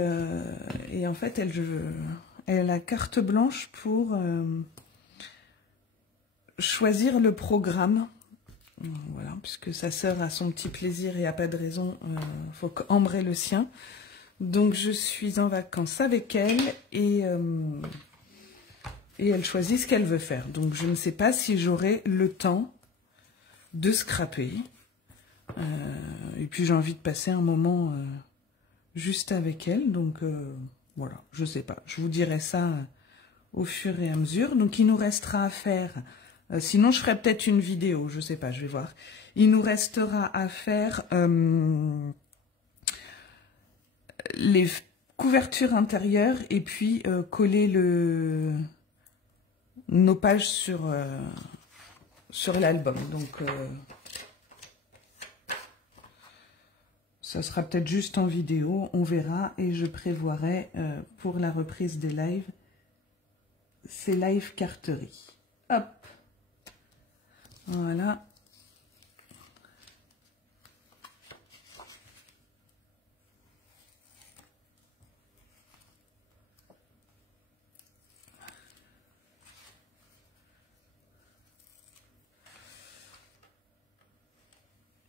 en fait, elle a carte blanche pour choisir le programme. Voilà, puisque sa sœur a son petit plaisir et a pas de raison, faut qu'Ambre ait le sien. Donc, je suis en vacances avec elle et elle choisit ce qu'elle veut faire. Donc, je ne sais pas si j'aurai le temps de scraper. Et puis, j'ai envie de passer un moment juste avec elle. Donc, voilà, je sais pas. Je vous dirai ça au fur et à mesure. Donc, il nous restera à faire... sinon, je ferai peut-être une vidéo. Je sais pas, je vais voir. Il nous restera à faire les couvertures intérieures et puis coller nos pages sur l'album. Donc, Ça sera peut-être juste en vidéo, on verra. Et je prévoirai pour la reprise des lives, ces live carteries. Hop. Voilà.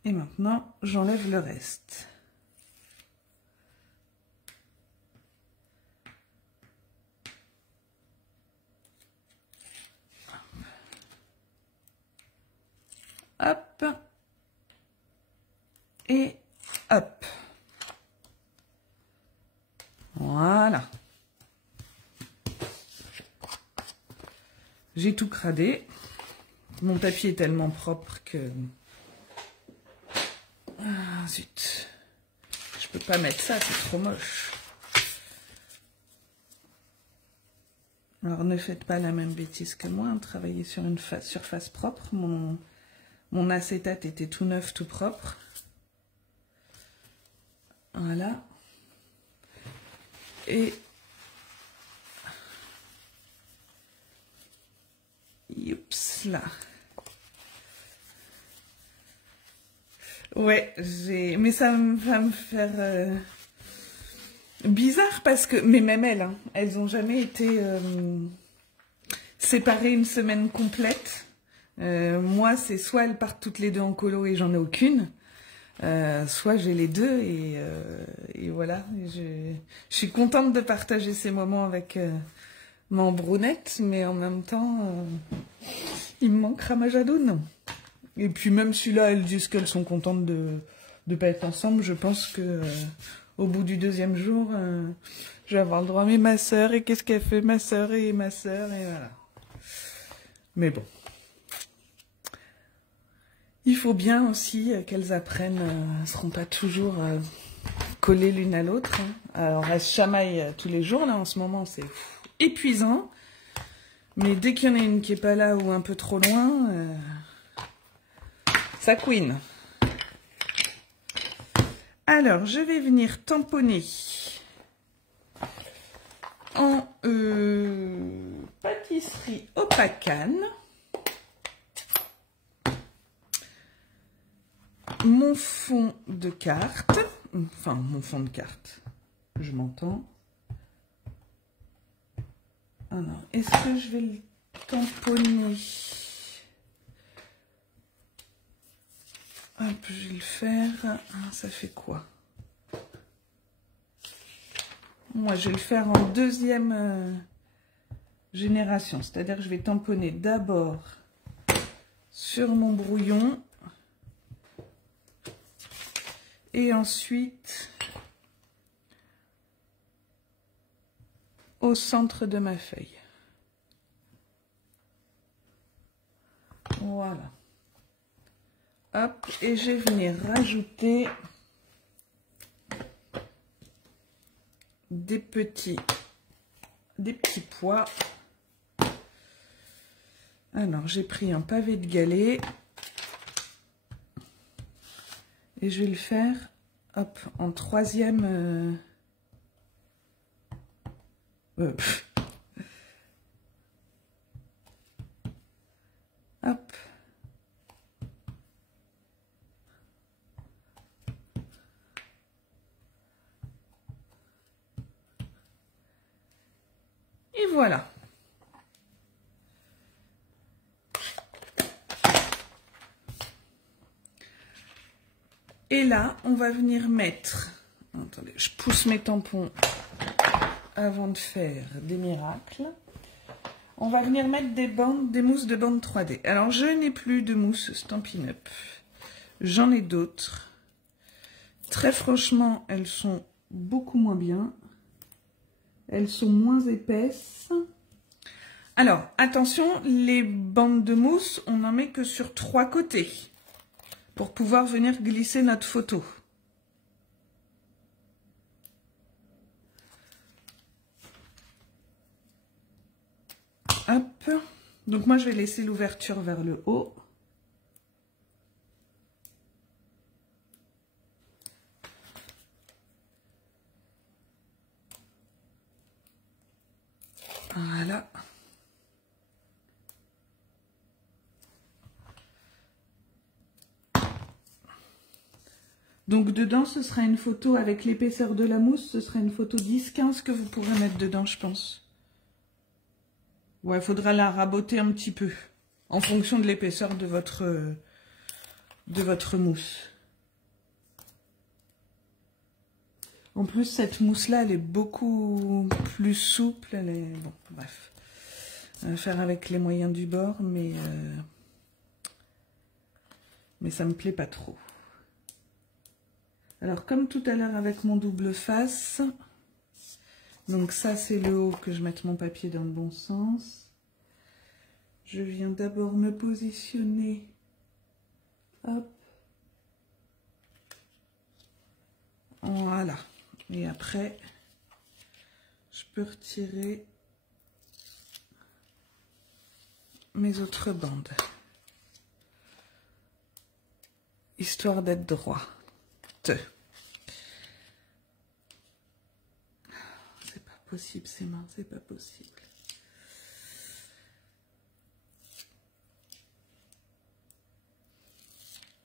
Et maintenant, j'enlève le reste. Hop. Et hop. Voilà. J'ai tout cradé. Mon papier est tellement propre que... Ah, zut. Je peux pas mettre ça, c'est trop moche. Alors, ne faites pas la même bêtise que moi. Travaillez sur une surface propre. Mon acétate était tout neuf, tout propre. Voilà. Et... Youps, là. Ouais, mais ça va me faire bizarre parce que... Mais même elles, hein, elles n'ont jamais été séparées une semaine complète. Moi, c'est soit elles partent toutes les deux en colo et j'en ai aucune, soit j'ai les deux et voilà. Je suis contente de partager ces moments avec ma Brunette, mais en même temps, il me manquera ma Jadoune. Et puis même si là, elles disent qu'elles sont contentes de ne pas être ensemble, je pense que au bout du deuxième jour, je vais avoir le droit. Mais ma sœur, et qu'est-ce qu'elle fait, ma sœur, et voilà. Mais bon. Il faut bien aussi qu'elles apprennent, elles ne seront pas toujours collées l'une à l'autre. Hein. Alors, elles se chamaillent tous les jours, là, en ce moment, c'est épuisant. Mais dès qu'il y en a une qui n'est pas là ou un peu trop loin... ça couine. Alors, je vais venir tamponner en pâtisserie opacane mon fond de carte. Enfin, mon fond de carte. Je m'entends. Alors, est-ce que je vais le tamponner ? Hop, je vais le faire. Ah, ça fait quoi? Moi, je vais le faire en deuxième génération. C'est-à-dire que je vais tamponner d'abord sur mon brouillon. Et ensuite au centre de ma feuille. Voilà. Hop, et je vais venir rajouter des petits pois. Alors, j'ai pris un pavé de galets et je vais le faire, hop, en troisième. Hop. Et voilà. Et là, on va venir mettre... Attendez, je pousse mes tampons avant de faire des miracles. On va venir mettre des mousses de bande 3D. Alors, je n'ai plus de mousse Stampin' Up. J'en ai d'autres. Très franchement, elles sont beaucoup moins bien. Elles sont moins épaisses. Alors, attention, les bandes de mousse, on n'en met que sur 3 côtés pour pouvoir venir glisser notre photo. Hop. Donc moi, je vais laisser l'ouverture vers le haut. Donc dedans, ce sera une photo avec l'épaisseur de la mousse. Ce sera une photo 10-15 que vous pourrez mettre dedans, je pense. Ouais, il faudra la raboter un petit peu. En fonction de l'épaisseur de votre mousse. En plus, cette mousse-là, elle est beaucoup plus souple. Elle est... Bon, bref. On va faire avec les moyens du bord, mais ça me plaît pas trop. Alors, comme tout à l'heure avec mon double face, donc ça, c'est le haut, que je mette mon papier dans le bon sens. Je viens d'abord me positionner. Hop. Voilà. Et après, je peux retirer mes autres bandes. Histoire d'être droit. C'est pas possible, ces mains, c'est pas possible.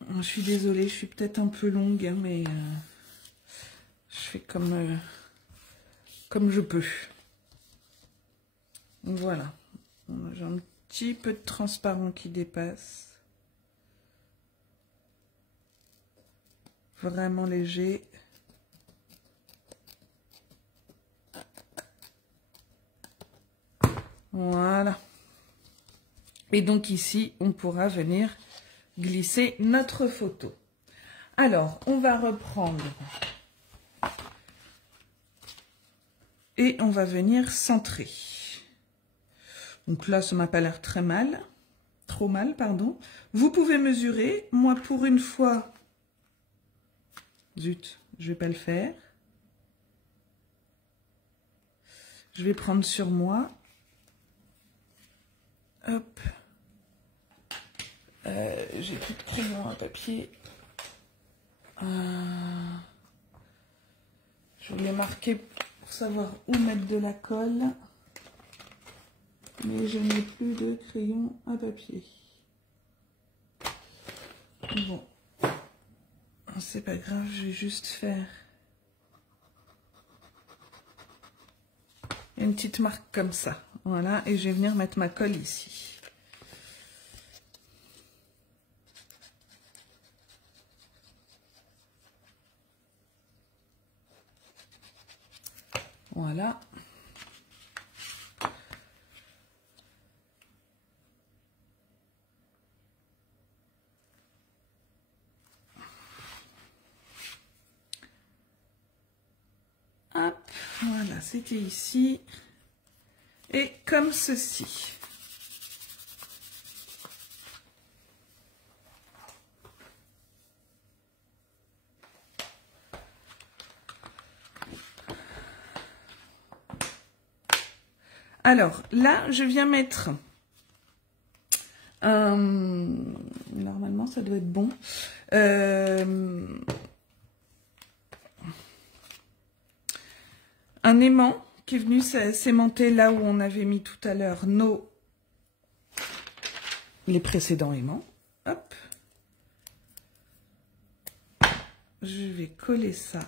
Je suis désolée, je suis peut-être un peu longue, hein, mais je fais comme je peux. Voilà. J'ai un petit peu de transparent qui dépasse. Vraiment léger. Voilà. Et donc ici, on pourra venir glisser notre photo. Alors, on va reprendre. Et on va venir centrer. Donc là, ça m'a pas l'air très mal. Trop mal, pardon. Vous pouvez mesurer. Moi, pour une fois... Zut, je vais pas le faire. Je vais prendre sur moi. Hop. J'ai plus de crayon à papier. Je voulais marquer pour savoir où mettre de la colle. Mais je n'ai plus de crayon à papier. Bon. C'est pas grave, je vais juste faire une petite marque comme ça. Voilà, et je vais venir mettre ma colle ici. Voilà. Hop, voilà, c'était ici. Et comme ceci. Alors, là, je viens mettre... normalement, ça doit être bon. Un aimant qui est venu s'aimanter là où on avait mis tout à l'heure les précédents aimants. Hop. Je vais coller ça.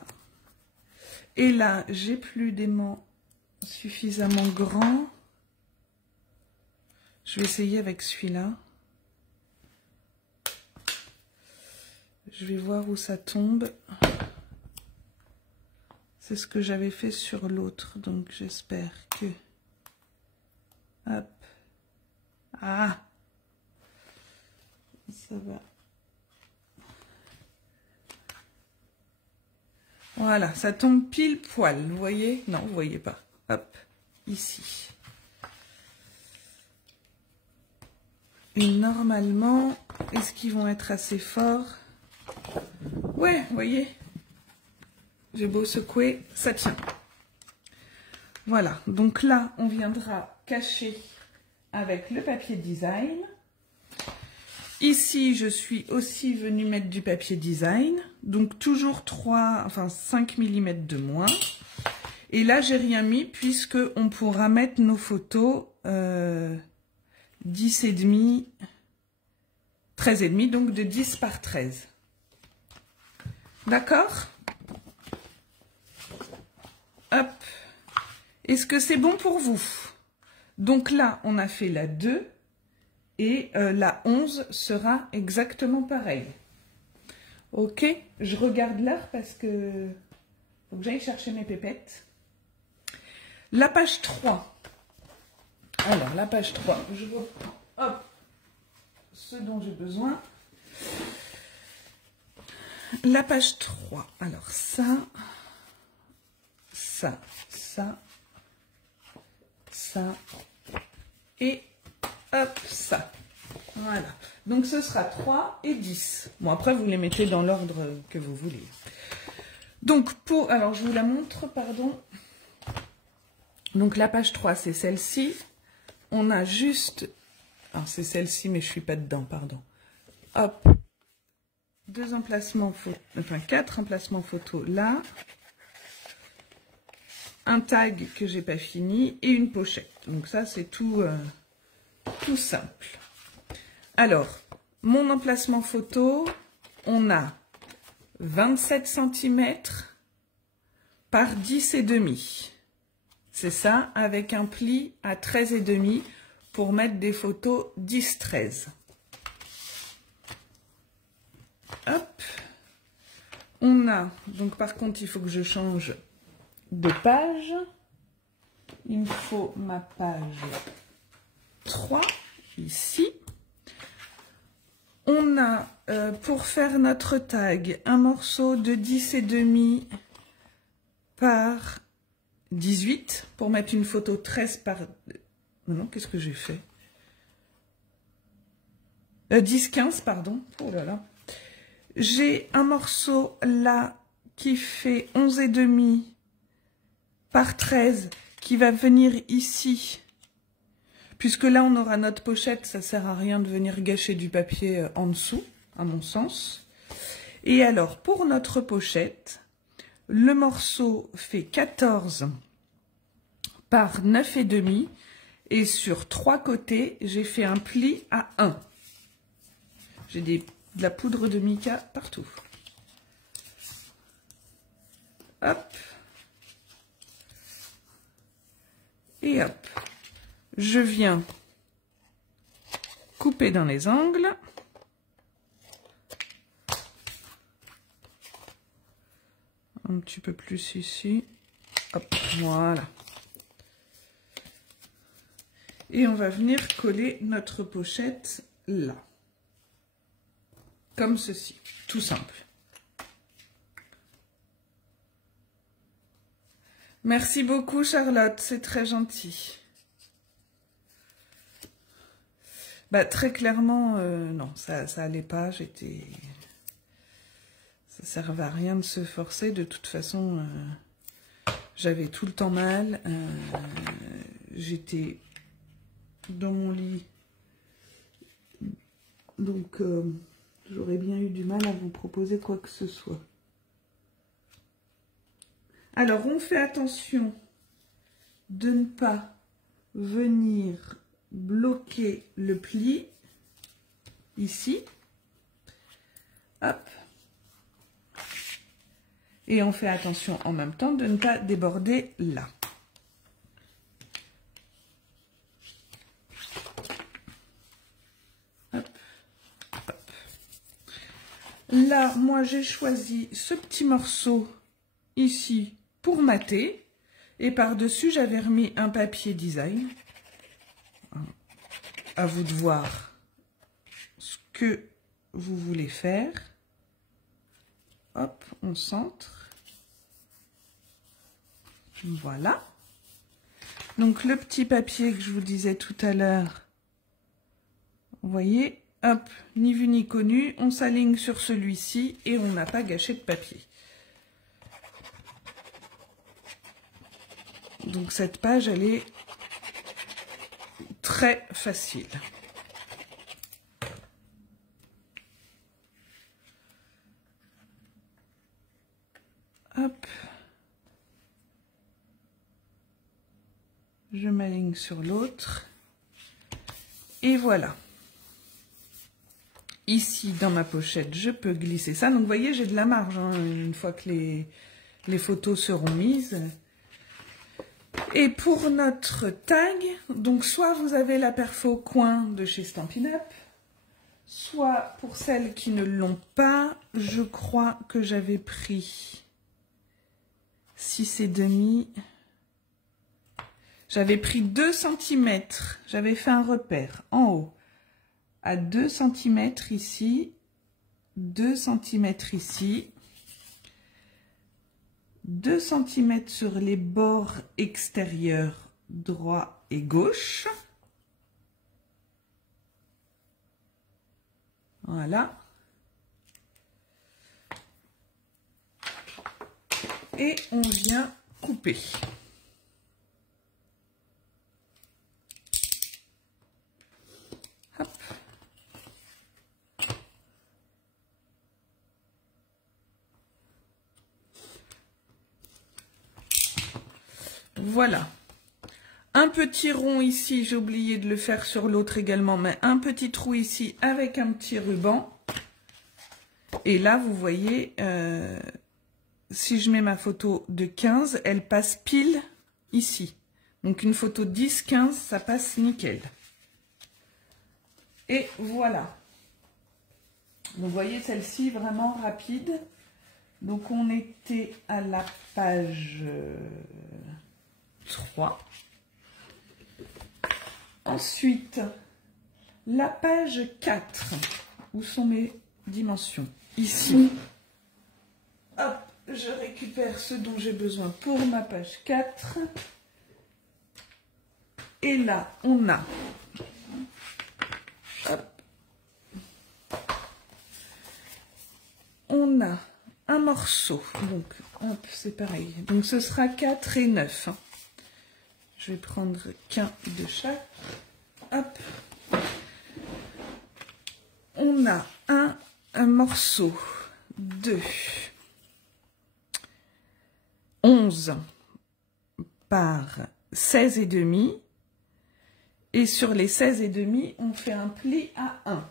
Et là, j'ai plus d'aimant suffisamment grand. Je vais essayer avec celui-là. Je vais voir où ça tombe. C'est ce que j'avais fait sur l'autre, donc j'espère que... Hop. Ah! Ça va. Voilà, ça tombe pile poil, vous voyez? Non, vous voyez pas. Hop, ici. Et normalement, est-ce qu'ils vont être assez forts? Ouais, vous voyez? J'ai beau secouer, ça tient. Voilà, donc là, on viendra cacher avec le papier design. Ici, je suis aussi venue mettre du papier design. Donc, toujours 5 mm de moins. Et là, j'ai rien mis puisque on pourra mettre nos photos 10,5, 13,5, donc de 10 par 13. D'accord? Hop. Est-ce que c'est bon pour vous? Donc là, on a fait la 2 et la 11 sera exactement pareil. Ok, je regarde l'heure parce que faut que j'aille chercher mes pépettes. La page 3. Alors, la page 3, je reprends, hop, ce dont j'ai besoin. La page 3, alors ça, et hop, ça. Voilà. Donc, ce sera 3 et 10. Bon, après, vous les mettez dans l'ordre que vous voulez. Donc, alors, je vous la montre, pardon. Donc, la page 3, c'est celle-ci. On a juste... Alors, c'est celle-ci, mais je ne suis pas dedans, pardon. Hop. 2 emplacements photo, enfin 4 emplacements photo là. Un tag que j'ai pas fini et une pochette. Donc ça, c'est tout, tout simple. Alors, mon emplacement photo, on a 27 cm par 10,5. C'est ça, avec un pli à 13,5 pour mettre des photos 10-13. Hop. On a, donc par contre, il faut que je change de page. Il me faut ma page 3, ici. On a, pour faire notre tag, un morceau de 10,5 par 18, pour mettre une photo 13 par... Non, qu'est-ce que j'ai fait 10-15, pardon. Oh là là. J'ai un morceau là qui fait 11,5 par 13 qui va venir ici. Puisque là, on aura notre pochette, ça ne sert à rien de venir gâcher du papier en dessous, à mon sens. Et alors, pour notre pochette, le morceau fait 14 par 9,5 et sur 3 côtés, j'ai fait un pli à 1. J'ai de la poudre de mica partout. Hop. Et hop. Je viens couper dans les angles. Un petit peu plus ici. Hop, voilà. Et on va venir coller notre pochette là. Comme ceci, tout simple. Merci beaucoup Charlotte, c'est très gentil. Bah, très clairement, non, ça allait pas, ça servait à rien de se forcer, de toute façon, j'avais tout le temps mal, j'étais dans mon lit, donc j'aurais bien eu du mal à vous proposer quoi que ce soit. Alors, on fait attention de ne pas venir bloquer le pli ici. Hop. Et on fait attention en même temps de ne pas déborder là. Hop. Hop. Là, moi, j'ai choisi ce petit morceau ici pour mater. Et par-dessus, j'avais remis un papier design. À vous de voir ce que vous voulez faire. Hop, on centre. Voilà. Donc le petit papier que je vous disais tout à l'heure, vous voyez, hop, ni vu ni connu, on s'aligne sur celui-ci et on n'a pas gâché de papier. Donc cette page, elle est très facile. Hop. Je m'aligne sur l'autre. Et voilà. ici dans ma pochette, je peux glisser ça. Donc vous voyez, j'ai de la marge hein, une fois que les photos seront mises. Et pour notre tag, donc soit vous avez la perfo coin de chez Stampin' Up, soit pour celles qui ne l'ont pas, je crois que j'avais pris 6,5. J'avais pris 2 cm, j'avais fait un repère en haut à 2 cm ici, 2 cm ici, 2 cm sur les bords extérieurs droit et gauche. Voilà. Et on vient couper. Hop. Voilà. Un petit rond ici, j'ai oublié de le faire sur l'autre également, mais un petit trou ici avec un petit ruban. Et là, vous voyez, si je mets ma photo de 15, elle passe pile ici. Donc une photo 10, 15, ça passe nickel. Et voilà. Donc vous voyez celle-ci vraiment rapide. Donc on était à la page 3. Ensuite, la page 4. Où sont mes dimensions? Ici. Hop, je récupère ce dont j'ai besoin pour ma page 4. Et là, on a... Hop, on a un morceau. Donc, hop, c'est pareil. Donc, ce sera 4 et 9. Hein. Je vais prendre qu'un de chaque. Hop. On a un morceau de 11 par 16,5. Et sur les 16,5, on fait un pli à 1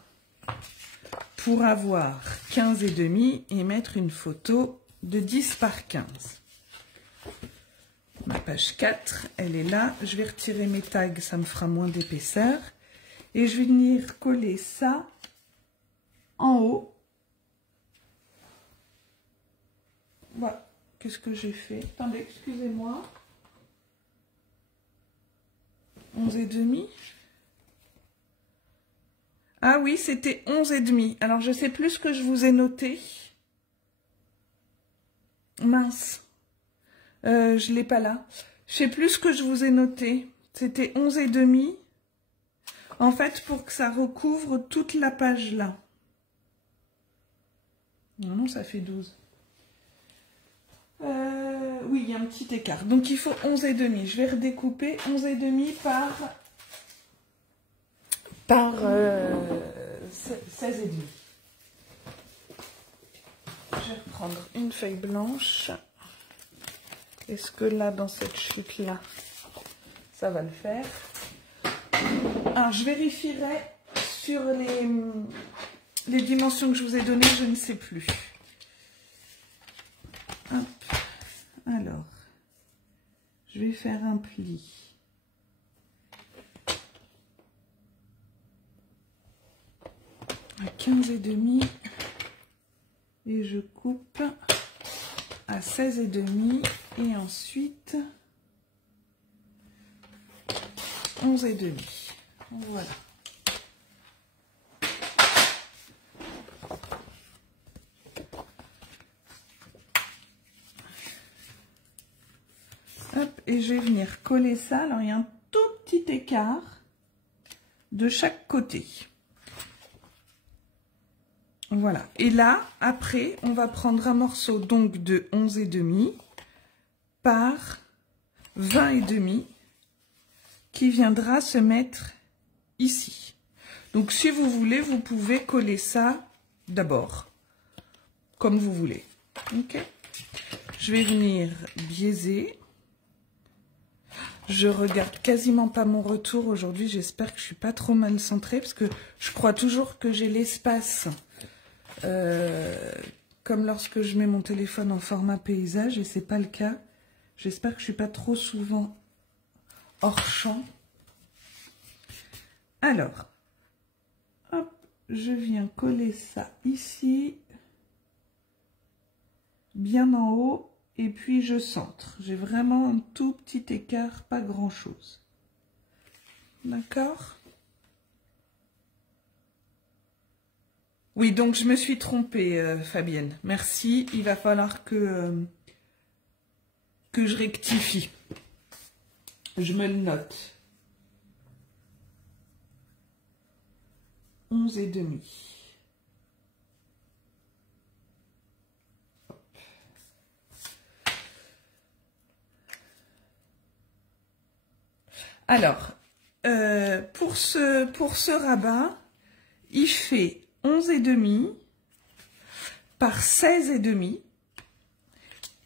pour avoir 15,5 et mettre une photo de 10 par 15. Ma page 4, elle est là. Je vais retirer mes tags, ça me fera moins d'épaisseur. Et je vais venir coller ça en haut. Voilà. Qu'est-ce que j'ai fait? Attendez, excusez-moi. 11,5. Ah oui, c'était 11,5. Alors, je sais plus ce que je vous ai noté. Mince. Je ne l'ai pas là. Je sais plus ce que je vous ai noté. C'était 11,5. En fait, pour que ça recouvre toute la page là. Non, non, ça fait 12. Oui, il y a un petit écart. Donc, il faut 11,5. Je vais redécouper 11,5 par 16,5. Je vais reprendre une feuille blanche. Est-ce que là, dans cette chute-là, ça va le faire? Alors, je vérifierai sur les dimensions que je vous ai données, je ne sais plus. Hop. Alors, je vais faire un pli. À 15,5 et je coupe à 16,5 et ensuite 11,5. Voilà. Hop, et je vais venir coller ça. Alors, il y a un tout petit écart de chaque côté. Voilà. Et là, après, on va prendre un morceau donc de 11,5 par 20,5 qui viendra se mettre ici. Donc, si vous voulez, vous pouvez coller ça d'abord, comme vous voulez. Ok. Je vais venir biaiser. Je regarde quasiment pas mon retour aujourd'hui. J'espère que je suis pas trop mal centrée parce que je crois toujours que j'ai l'espace comme lorsque je mets mon téléphone en format paysage et c'est pas le cas. J'espère que je suis pas trop souvent hors champ. Alors, hop, je viens coller ça ici, bien en haut. Et puis je centre. J'ai vraiment un tout petit écart, pas grand chose. D'accord? Oui, donc je me suis trompée, Fabienne. Merci. Il va falloir que je rectifie. Je me le note. 11,5. Alors, pour ce rabat, il fait 11,5 par 16,5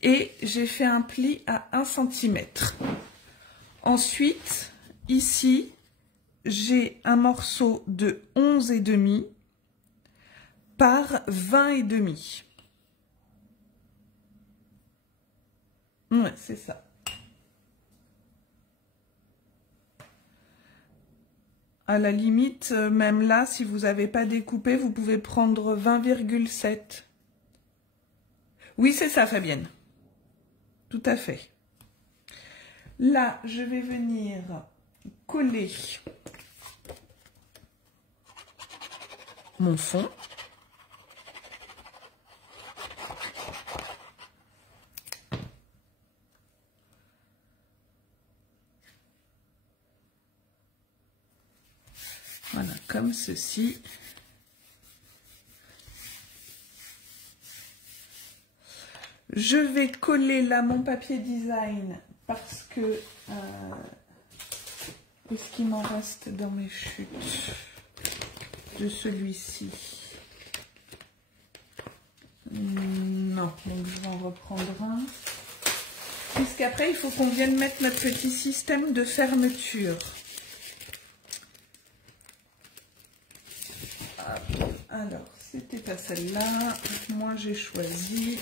et j'ai fait un pli à 1 cm. Ensuite, ici, j'ai un morceau de 11,5 par 20,5. Ouais, c'est ça. À la limite, même là, si vous n'avez pas découpé, vous pouvez prendre 20,7. Oui, c'est ça, Fabienne. Tout à fait. Là, je vais venir coller mon fond. Voilà, comme ceci. Je vais coller là mon papier design parce que est-ce qu'il m'en reste dans mes chutes de celui-ci? Non, donc je vais en reprendre un. Puisqu'après, il faut qu'on vienne mettre notre petit système de fermeture. Alors, c'était pas celle-là. Moi, j'ai choisi.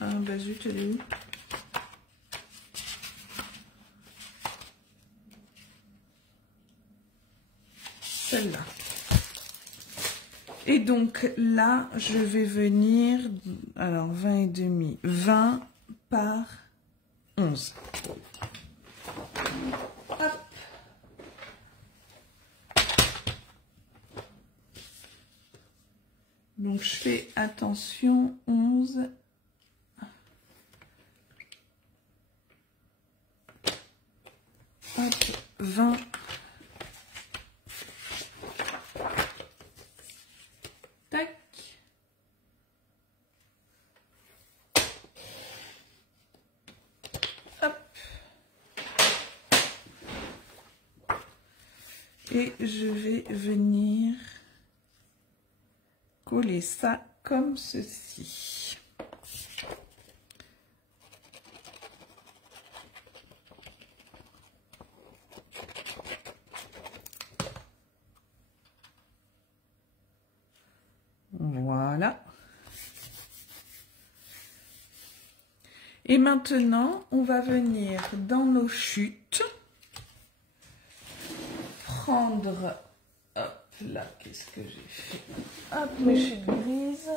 Ah, bah zut, elle est où? Celle-là. Et donc là, je vais venir, alors 20,5, 20 par 11. Hop. Donc je fais attention, 11. Hop, 20. Tac. Hop. Et je vais venir coller ça comme ceci. Voilà. Et maintenant, on va venir dans nos chutes prendre, hop là, qu'est-ce que j'ai fait? Hop, mes chutes grises.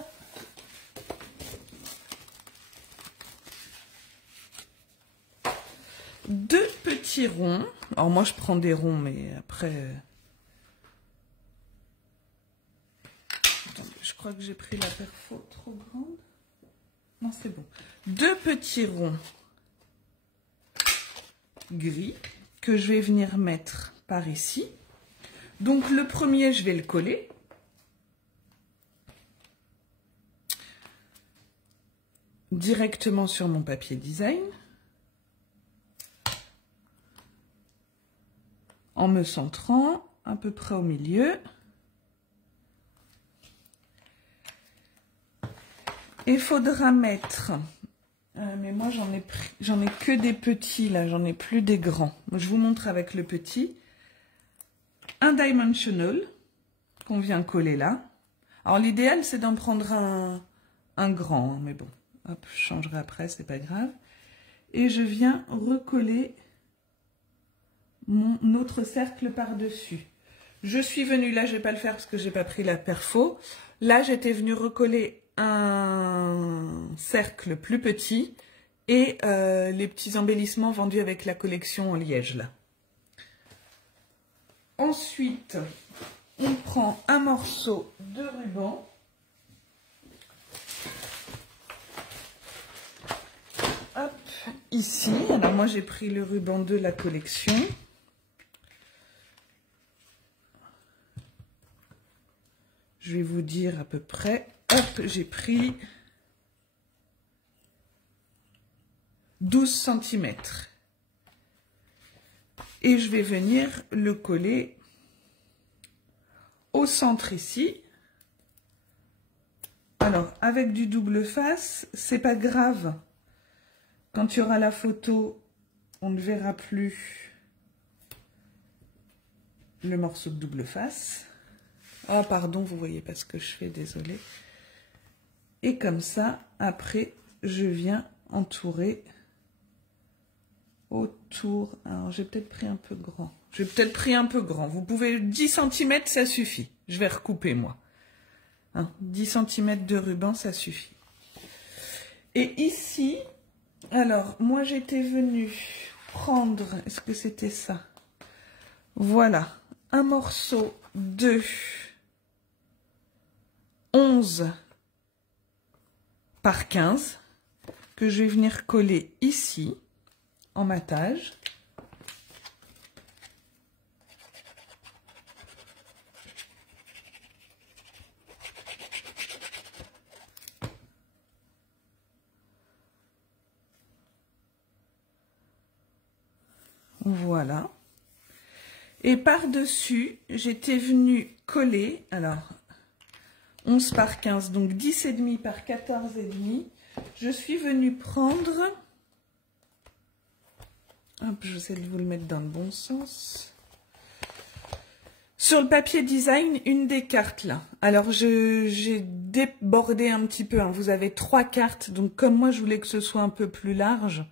Deux petits ronds. Alors moi, je prends des ronds, mais après... Attendez, je crois que j'ai pris la perfo trop grande. Non, c'est bon. Deux petits ronds gris que je vais venir mettre par ici. Donc le premier, je vais le coller. Directement sur mon papier design. En me centrant à peu près au milieu. il faudra mettre, mais moi j'en ai que des petits là, j'en ai plus des grands. Je vous montre avec le petit. Un dimensional qu'on vient coller là. Alors l'idéal c'est d'en prendre un grand, hein, mais bon, hop, je changerai après, c'est pas grave. Et je viens recoller mon autre cercle par-dessus. Je suis venue, là je vais pas le faire parce que j'ai pas pris la perfo. Là j'étais venue recoller un cercle plus petit et les petits embellissements vendus avec la collection en liège là. Ensuite, on prend un morceau de ruban. Hop, ici. Alors moi j'ai pris le ruban de la collection. Je vais vous dire à peu près. Hop, j'ai pris 12 cm. Et je vais venir le coller au centre ici. Alors, avec du double face, c'est pas grave. Quand il y aura la photo, on ne verra plus le morceau de double face. Ah, pardon, vous voyez pas ce que je fais, désolée. Et comme ça, après, je viens entourer autour. Alors, j'ai peut-être pris un peu grand. Vous pouvez, 10 cm, ça suffit. Je vais recouper, moi. Hein, 10 cm de ruban, ça suffit. Et ici, alors, moi, j'étais venue prendre, est-ce que c'était ça? Voilà, un morceau de 11 par 15 que je vais venir coller ici en matage. Voilà. Et par-dessus, j'étais venue coller, alors 11 par 15, donc 10,5 par 14,5. Je suis venue prendre, hop, j'essaie de vous le mettre dans le bon sens. Sur le papier design, une des cartes là. Alors j'ai débordé un petit peu, hein. Vous avez 3 cartes, donc comme moi je voulais que ce soit un peu plus large,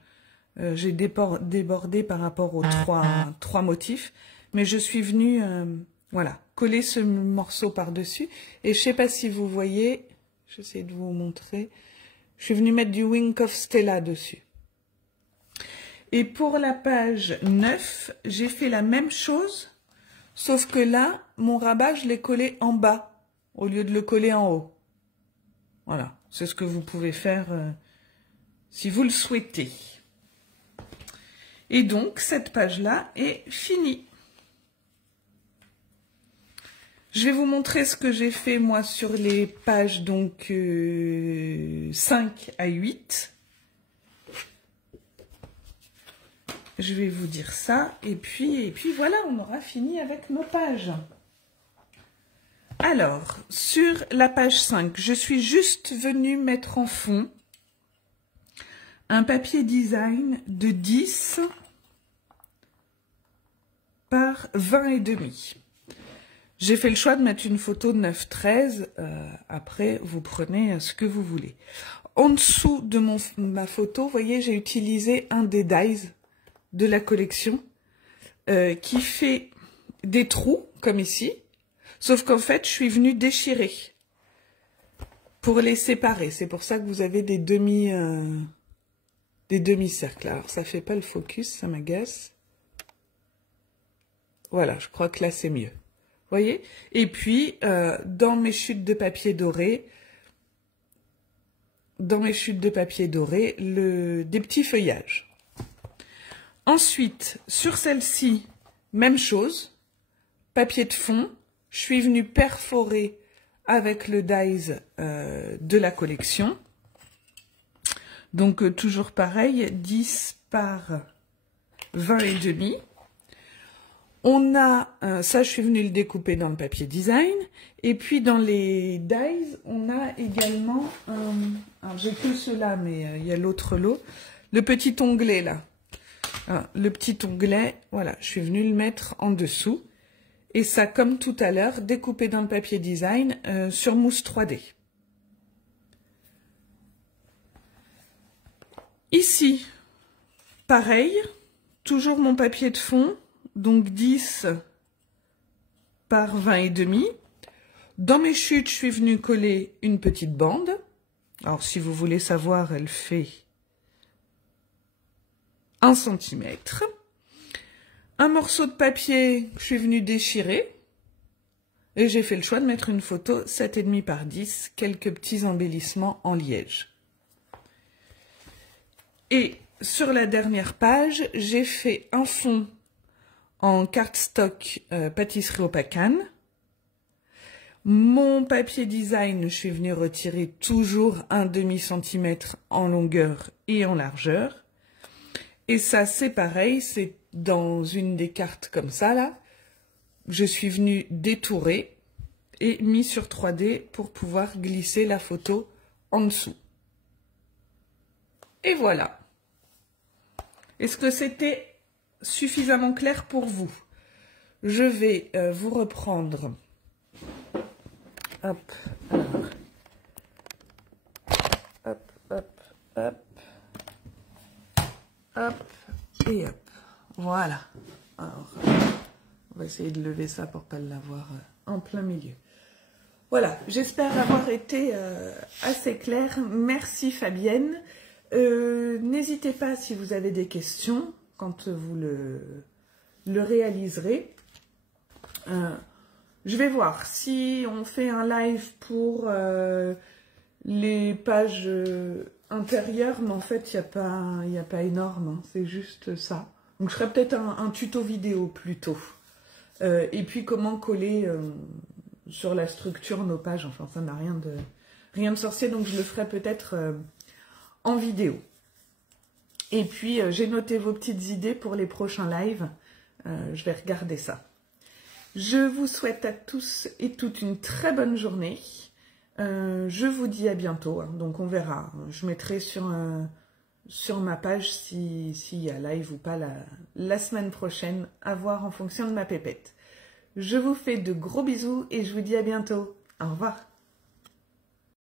j'ai débordé par rapport aux trois motifs. Mais je suis venue, voilà, coller ce morceau par-dessus. Et je ne sais pas si vous voyez, j'essaie de vous montrer. Je suis venue mettre du Wink of Stella dessus. Et pour la page 9, j'ai fait la même chose, sauf que là, mon rabat, je l'ai collé en bas, au lieu de le coller en haut. Voilà, c'est ce que vous pouvez faire si vous le souhaitez. Et donc, cette page-là est finie. Je vais vous montrer ce que j'ai fait, moi, sur les pages donc 5 à 8. Je vais vous dire ça. Et puis voilà, on aura fini avec nos pages. Alors, sur la page 5, je suis juste venue mettre en fond un papier design de 10 par 20,5. J'ai fait le choix de mettre une photo de 9,13. Après, vous prenez ce que vous voulez. En dessous de ma photo, vous voyez, j'ai utilisé un des dies de la collection qui fait des trous, comme ici. Sauf qu'en fait, je suis venue déchirer pour les séparer. C'est pour ça que vous avez des demi-cercles. Alors, ça fait pas le focus, ça m'agace. Voilà, je crois que là, c'est mieux. Voyez? Et puis, dans mes chutes de papier doré, des petits feuillages. Ensuite, sur celle-ci, même chose, papier de fond, je suis venue perforer avec le dies de la collection. Donc, toujours pareil, 10 par 20,5. On a, ça je suis venue le découper dans le papier design, et puis dans les dies, on a également, alors j'ai que ceux-là, mais il y a l'autre lot, le petit onglet là. Le petit onglet, voilà, je suis venue le mettre en dessous, et ça, comme tout à l'heure, découpé dans le papier design sur mousse 3D. Ici, pareil, toujours mon papier de fond, donc 10 par 20 et demi. Dans mes chutes, je suis venue coller une petite bande. Alors, si vous voulez savoir, elle fait 1 cm. Un morceau de papier que je suis venue déchirer. Et j'ai fait le choix de mettre une photo 7,5 par 10, quelques petits embellissements en liège. Et sur la dernière page, j'ai fait un fond en cardstock pâtisserie au Pacane. Mon papier design, je suis venue retirer toujours un demi-centimètre en longueur et en largeur. Et ça, c'est pareil, c'est dans une des cartes comme ça, là. Je suis venue détourer et mis sur 3D pour pouvoir glisser la photo en dessous. Et voilà. Est-ce que c'était suffisamment clair pour vous? Je vais vous reprendre. Hop, alors. Hop, hop, hop. Hop, et hop. Voilà. Alors, on va essayer de lever ça pour ne pas l'avoir en plein milieu. Voilà, j'espère avoir été assez claire. Merci Fabienne. N'hésitez pas si vous avez des questions quand vous le réaliserez. Je vais voir si on fait un live pour les pages intérieures, mais en fait il n'y a pas énorme, hein, c'est juste ça. Donc je ferai peut-être un tuto vidéo plutôt. Et puis comment coller sur la structure nos pages, enfin ça n'a rien de sorcier, donc je le ferai peut-être en vidéo. Et puis j'ai noté vos petites idées pour les prochains lives, je vais regarder ça. Je vous souhaite à tous et toutes une très bonne journée. Je vous dis à bientôt, hein, donc on verra. Je mettrai sur ma page s'il y a live ou pas la semaine prochaine, à voir en fonction de ma pépette. Je vous fais de gros bisous et je vous dis à bientôt. Au revoir.